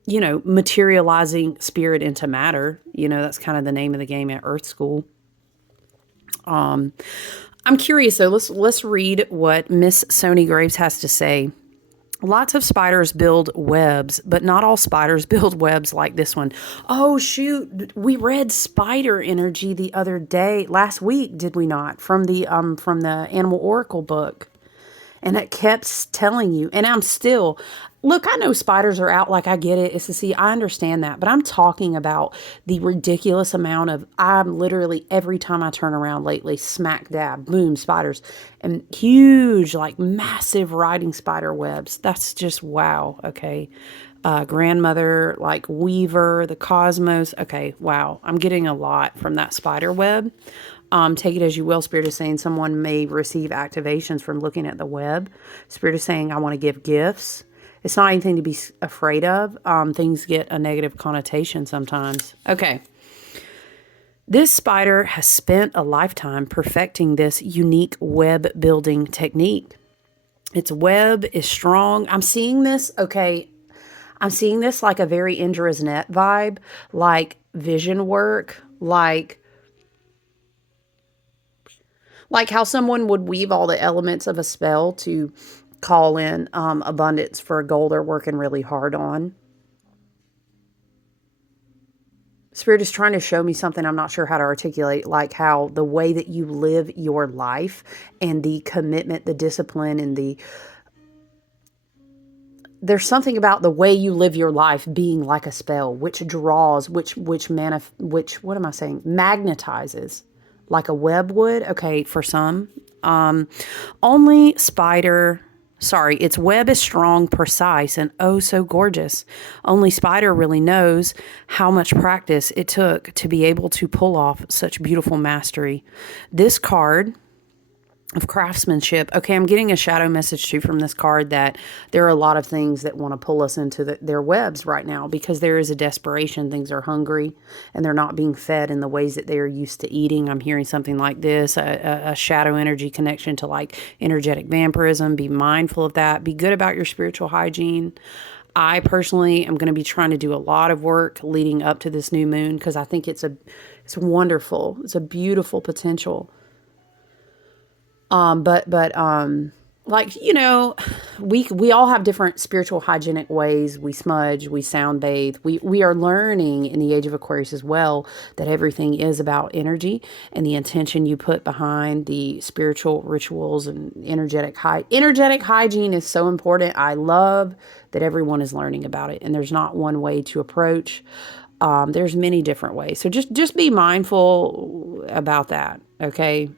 materializing spirit into matter. That's kind of the name of the game at Earth School. I'm curious though. Let's read what Miss Sony Graves has to say. Lots of spiders build webs, but not all spiders build webs like this one. Oh, shoot. We read spider energy the other day, last week, did we not? From the Animal Oracle book. And it kept telling you, and I'm still, look, I know spiders are out, like I get it. It's to see, I understand that, but I'm talking about the ridiculous amount of, I'm literally, every time I turn around lately, smack dab, boom, spiders, and huge, like massive riding spider webs. That's just wow. Okay. Grandmother, like Weaver, the Cosmos. Okay. Wow. I'm getting a lot from that spider web. Take it as you will. Spirit is saying someone may receive activations from looking at the web. Spirit is saying, I want to give gifts. It's not anything to be afraid of. Things get a negative connotation sometimes. Okay. This spider has spent a lifetime perfecting this unique web building technique. Its web is strong. I'm seeing this. Okay. I'm seeing this like a very Indra's Net vibe, like vision work, like how someone would weave all the elements of a spell to call in abundance for a goal they're working really hard on. Spirit is trying to show me something I'm not sure how to articulate, like how the way that you live your life and the commitment, the discipline, and there's something about the way you live your life being like a spell, which draws, what am I saying? Magnetizes. Like a web would. Okay, for some. Its web is strong, precise, and oh so gorgeous. Only spider really knows how much practice it took to be able to pull off such beautiful mastery. This card of craftsmanship. Okay, I'm getting a shadow message too from this card that there are a lot of things that want to pull us into their webs right now because there is a desperation. Things are hungry and they're not being fed in the ways that they are used to eating. I'm hearing something like this, a shadow energy connection to like energetic vampirism. Be mindful of that. Be good about your spiritual hygiene. I personally am going to be trying to do a lot of work leading up to this new moon because I think it's wonderful. It's a beautiful potential. Like, you know, we all have different spiritual hygienic ways. We smudge, we sound bathe. We are learning in the age of Aquarius as well that everything is about energy and the intention you put behind the spiritual rituals and energetic hygiene is so important. I love that everyone is learning about it, and there's not one way to approach. There's many different ways. So just be mindful about that. Okay.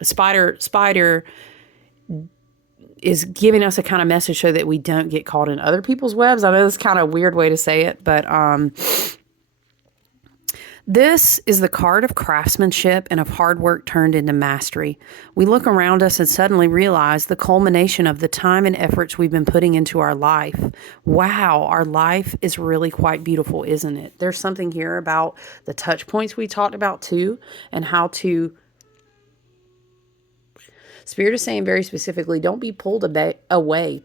Spider is giving us a kind of message so that we don't get caught in other people's webs. I know it's kind of a weird way to say it, but this is the card of craftsmanship and of hard work turned into mastery. We look around us and suddenly realize the culmination of the time and efforts we've been putting into our life. Wow, our life is really quite beautiful, isn't it? There's something here about the touch points we talked about too, and how to... Spirit is saying very specifically, don't be pulled away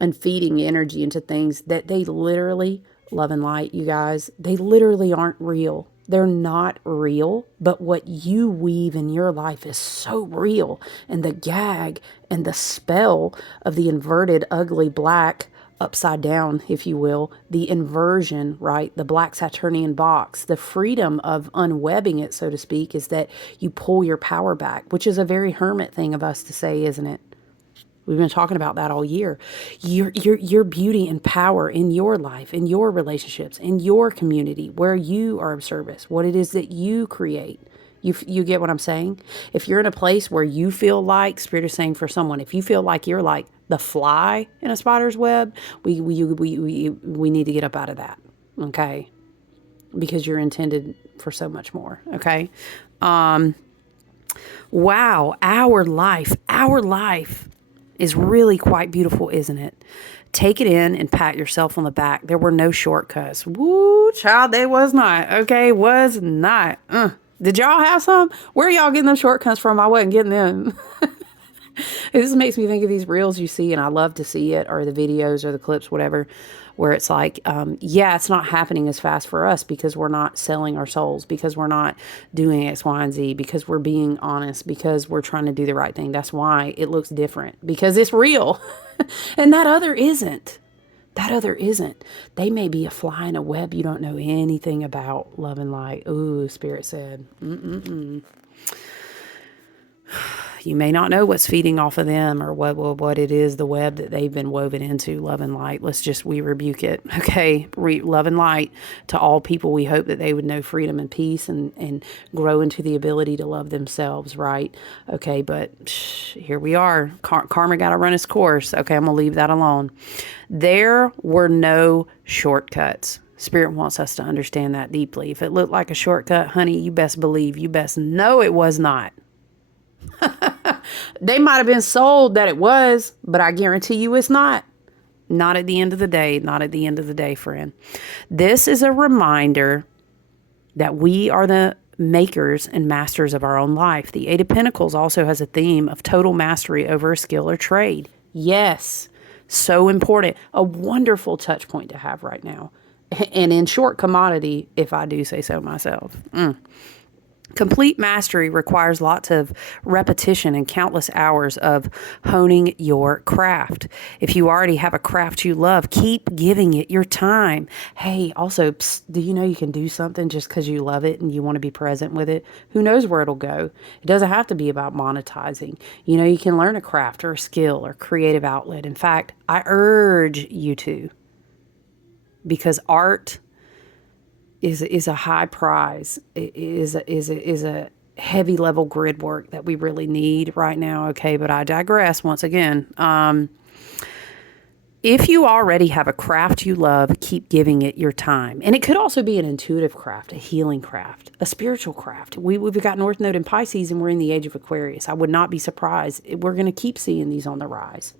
and feeding energy into things that they literally, love and light, you guys, they literally aren't real. They're not real, but what you weave in your life is so real. And the gag and the spell of the inverted, ugly, black, upside down, if you will, the inversion, right? The black Saturnian box, the freedom of unwebbing it, so to speak, is that you pull your power back, which is a very hermit thing of us to say, isn't it? We've been talking about that all year. Your beauty and power in your life, in your relationships, in your community, where you are of service, what it is that you create. You get what I'm saying? If you're in a place where you feel like, Spirit is saying for someone, if you feel like you're like the fly in a spider's web, we need to get up out of that, okay? Because you're intended for so much more, okay? Wow, our life is really quite beautiful, isn't it? Take it in and pat yourself on the back. There were no shortcuts. Woo, child, they was not, okay? Was not. Did y'all have some? Where are y'all getting them shortcuts from? I wasn't getting them. This makes me think of these reels you see, and I love to see it, or the videos or the clips, whatever, where it's like, yeah, it's not happening as fast for us because we're not selling our souls, because we're not doing X, Y, and Z, because we're being honest, because we're trying to do the right thing. That's why it looks different, because it's real. And that other isn't. That other isn't. They may be a fly in a web you don't know anything about, love and light. Ooh, Spirit said. You may not know what's feeding off of them or what it is, the web that they've been woven into, love and light. We rebuke it. Okay. Love and light to all people. We hope that they would know freedom and peace and grow into the ability to love themselves, right? Okay. But here we are. Karma got to run its course. Okay. I'm going to leave that alone. There were no shortcuts. Spirit wants us to understand that deeply. If it looked like a shortcut, honey, you best believe, you best know it was not. They might have been sold that it was, but I guarantee you it's not. Not at the end of the day. Not at the end of the day, friend. This is a reminder that we are the makers and masters of our own life. The Eight of Pentacles also has a theme of total mastery over a skill or trade. Yes, so important. A wonderful touch point to have right now. And in short commodity, if I do say so myself. Complete mastery requires lots of repetition and countless hours of honing your craft. If you already have a craft you love, keep giving it your time. Hey, also, do you know you can do something just because you love it and you want to be present with it? Who knows where it'll go? It doesn't have to be about monetizing. You know, you can learn a craft or a skill or creative outlet. In fact, I urge you to, because art is a high prize. It is a heavy level grid work that we really need right now. Okay, but I digress once again. If you already have a craft you love, keep giving it your time. And it could also be an intuitive craft, a healing craft, a spiritual craft. We've got North Node in Pisces and we're in the age of Aquarius. I would not be surprised. We're going to keep seeing these on the rise.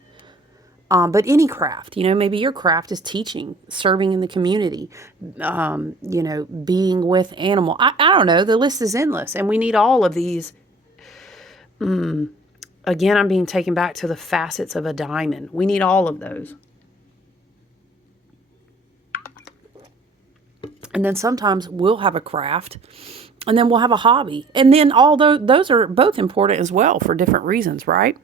But any craft, maybe your craft is teaching, serving in the community, being with animal. I don't know. The list is endless. And we need all of these. Again, I'm being taken back to the facets of a diamond. We need all of those. And then sometimes we'll have a craft and then we'll have a hobby. And then although those are both important as well for different reasons, right?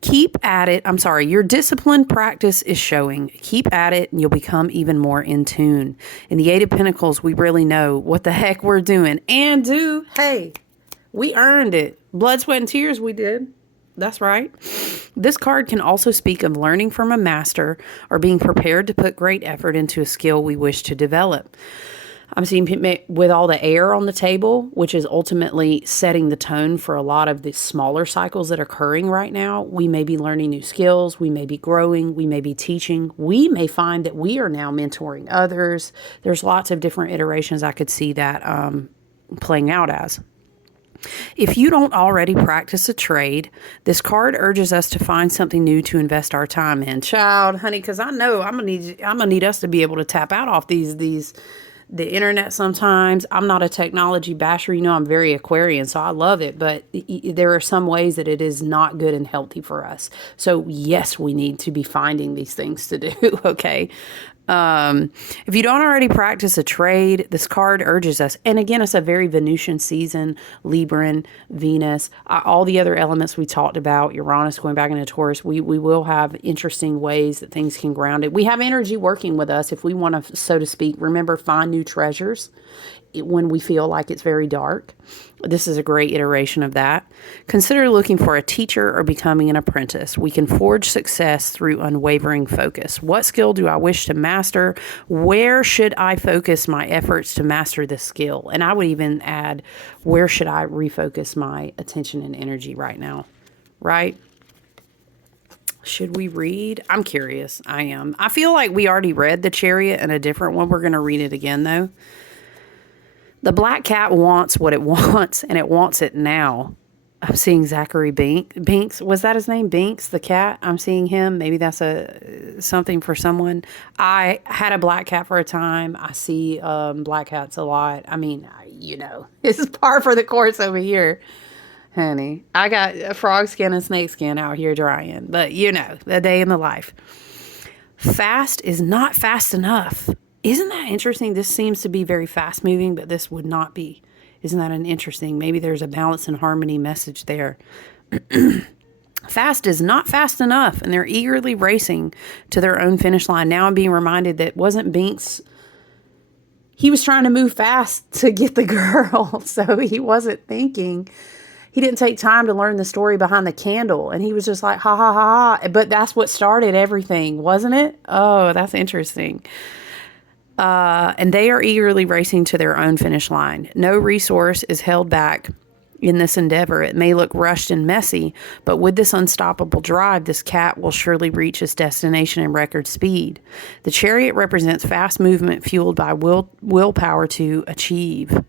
Keep at it. I'm sorry. Your disciplined practice is showing. Keep at it and you'll become even more in tune. In the Eight of Pentacles, we really know what the heck we're doing. And hey, we earned it. Blood, sweat, and tears we did. That's right. This card can also speak of learning from a master or being prepared to put great effort into a skill we wish to develop. I'm seeing with all the air on the table, which is ultimately setting the tone for a lot of the smaller cycles that are occurring right now. We may be learning new skills. We may be growing. We may be teaching. We may find that we are now mentoring others. There's lots of different iterations I could see that playing out as. If you don't already practice a trade, this card urges us to find something new to invest our time in. Child, honey, because I know I'm gonna need us to be able to tap out off the internet sometimes. I'm not a technology basher. I'm very Aquarian, so I love it. But there are some ways that it is not good and healthy for us. So yes, we need to be finding these things to do, okay? If you don't already practice a trade, this card urges us. And again, it's a very Venusian season, Libran, Venus, all the other elements we talked about, Uranus going back into Taurus. We will have interesting ways that things can ground it. We have energy working with us if we want to, so to speak, remember, find new treasures when we feel like it's very dark. This is a great iteration of that. Consider looking for a teacher or becoming an apprentice. We can forge success through unwavering focus. What skill do I wish to master? Where should I focus my efforts to master this skill? And I would even add, where should I refocus my attention and energy right now? Right? Should we read? I'm curious. I am. I feel like we already read the Chariot in a different one. We're going to read it again, though. The black cat wants what it wants, and it wants it now. I'm seeing Zachary Binks. Was that his name? Binks, the cat? I'm seeing him. Maybe that's something for someone. I had a black cat for a time. I see black cats a lot. I mean, this is par for the course over here, honey. I got a frog skin and snake skin out here drying. But, the day in the life. Fast is not fast enough. Isn't that interesting? This seems to be very fast moving, but this would not be. Isn't that an interesting? Maybe there's a balance and harmony message there. Fast is not fast enough, and they're eagerly racing to their own finish line. Now I'm being reminded that wasn't Binks. He was trying to move fast to get the girl, so he wasn't thinking. He didn't take time to learn the story behind the candle, and he was just like, ha, ha, ha, ha. But that's what started everything, wasn't it? Oh, that's interesting. And they are eagerly racing to their own finish line. No resource is held back in this endeavor. It may look rushed and messy, but with this unstoppable drive, this cat will surely reach its destination in record speed. The Chariot represents fast movement fueled by willpower to achieve.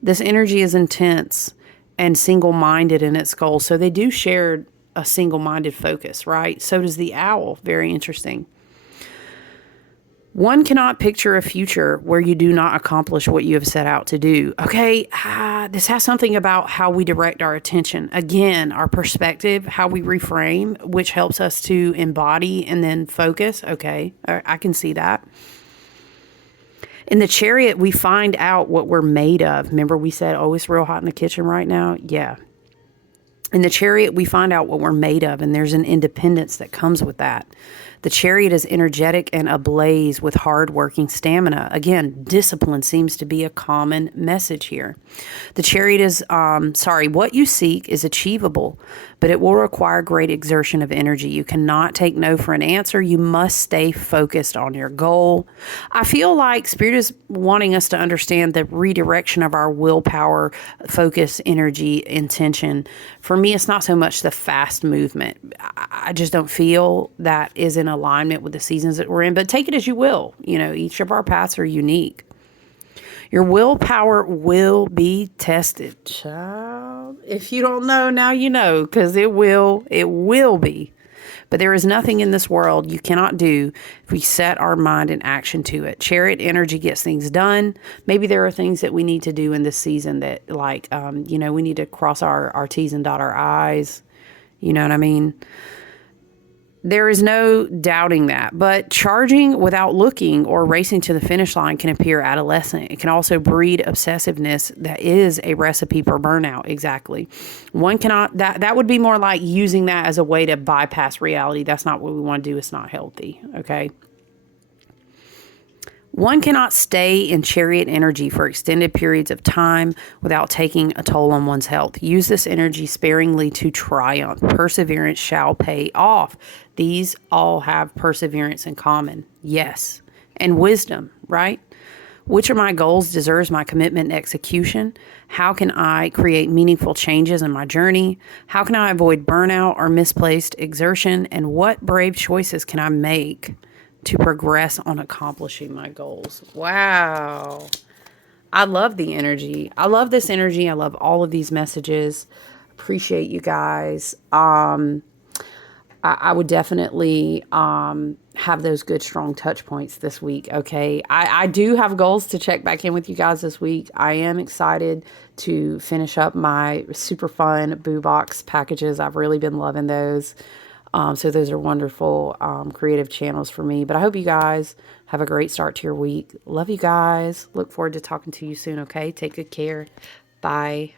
This energy is intense and single-minded in its goal. So they do share a single-minded focus, right? So does the owl. Very interesting. One cannot picture a future where you do not accomplish what you have set out to do. Okay, this has something about how we direct our attention. Again, our perspective, how we reframe, which helps us to embody and then focus. Okay, I can see that. In the Chariot, we find out what we're made of. Remember we said, oh, it's real hot in the kitchen right now? Yeah. In the Chariot, we find out what we're made of, and there's an independence that comes with that. The Chariot is energetic and ablaze with hard-working stamina. Again, discipline seems to be a common message here. The Chariot is, what you seek is achievable, but it will require great exertion of energy. You cannot take no for an answer. You must stay focused on your goal. I feel like Spirit is wanting us to understand the redirection of our willpower, focus, energy, intention. For me, it's not so much the fast movement. I just don't feel that is in alignment with the seasons that we're in, but take it as you will. You know, each of our paths are unique. Your willpower will be tested, child. If you don't know, now you know, because it will be. But there is nothing in this world you cannot do if we set our mind in action to it. Chariot energy gets things done. Maybe there are things that we need to do in this season that, like, we need to cross our T's and dot our I's. You know what I mean? There is no doubting that, but charging without looking or racing to the finish line can appear adolescent. It can also breed obsessiveness that is a recipe for burnout. Exactly. One cannot, that would be more like using that as a way to bypass reality. That's not what we want to do. It's not healthy. Okay. One cannot stay in Chariot energy for extended periods of time without taking a toll on one's health. Use this energy sparingly to triumph. Perseverance shall pay off. These all have perseverance in common. Yes. And wisdom, right? Which of my goals deserves my commitment and execution? How can I create meaningful changes in my journey? How can I avoid burnout or misplaced exertion? And what brave choices can I make to progress on accomplishing my goals? Wow. I love the energy. I love this energy. I love all of these messages. Appreciate you guys. I would definitely have those good, strong touch points this week, okay? I do have goals to check back in with you guys this week. I am excited to finish up my super fun Boo Box packages. I've really been loving those. So those are wonderful creative channels for me. But I hope you guys have a great start to your week. Love you guys. Look forward to talking to you soon, okay? Take good care. Bye.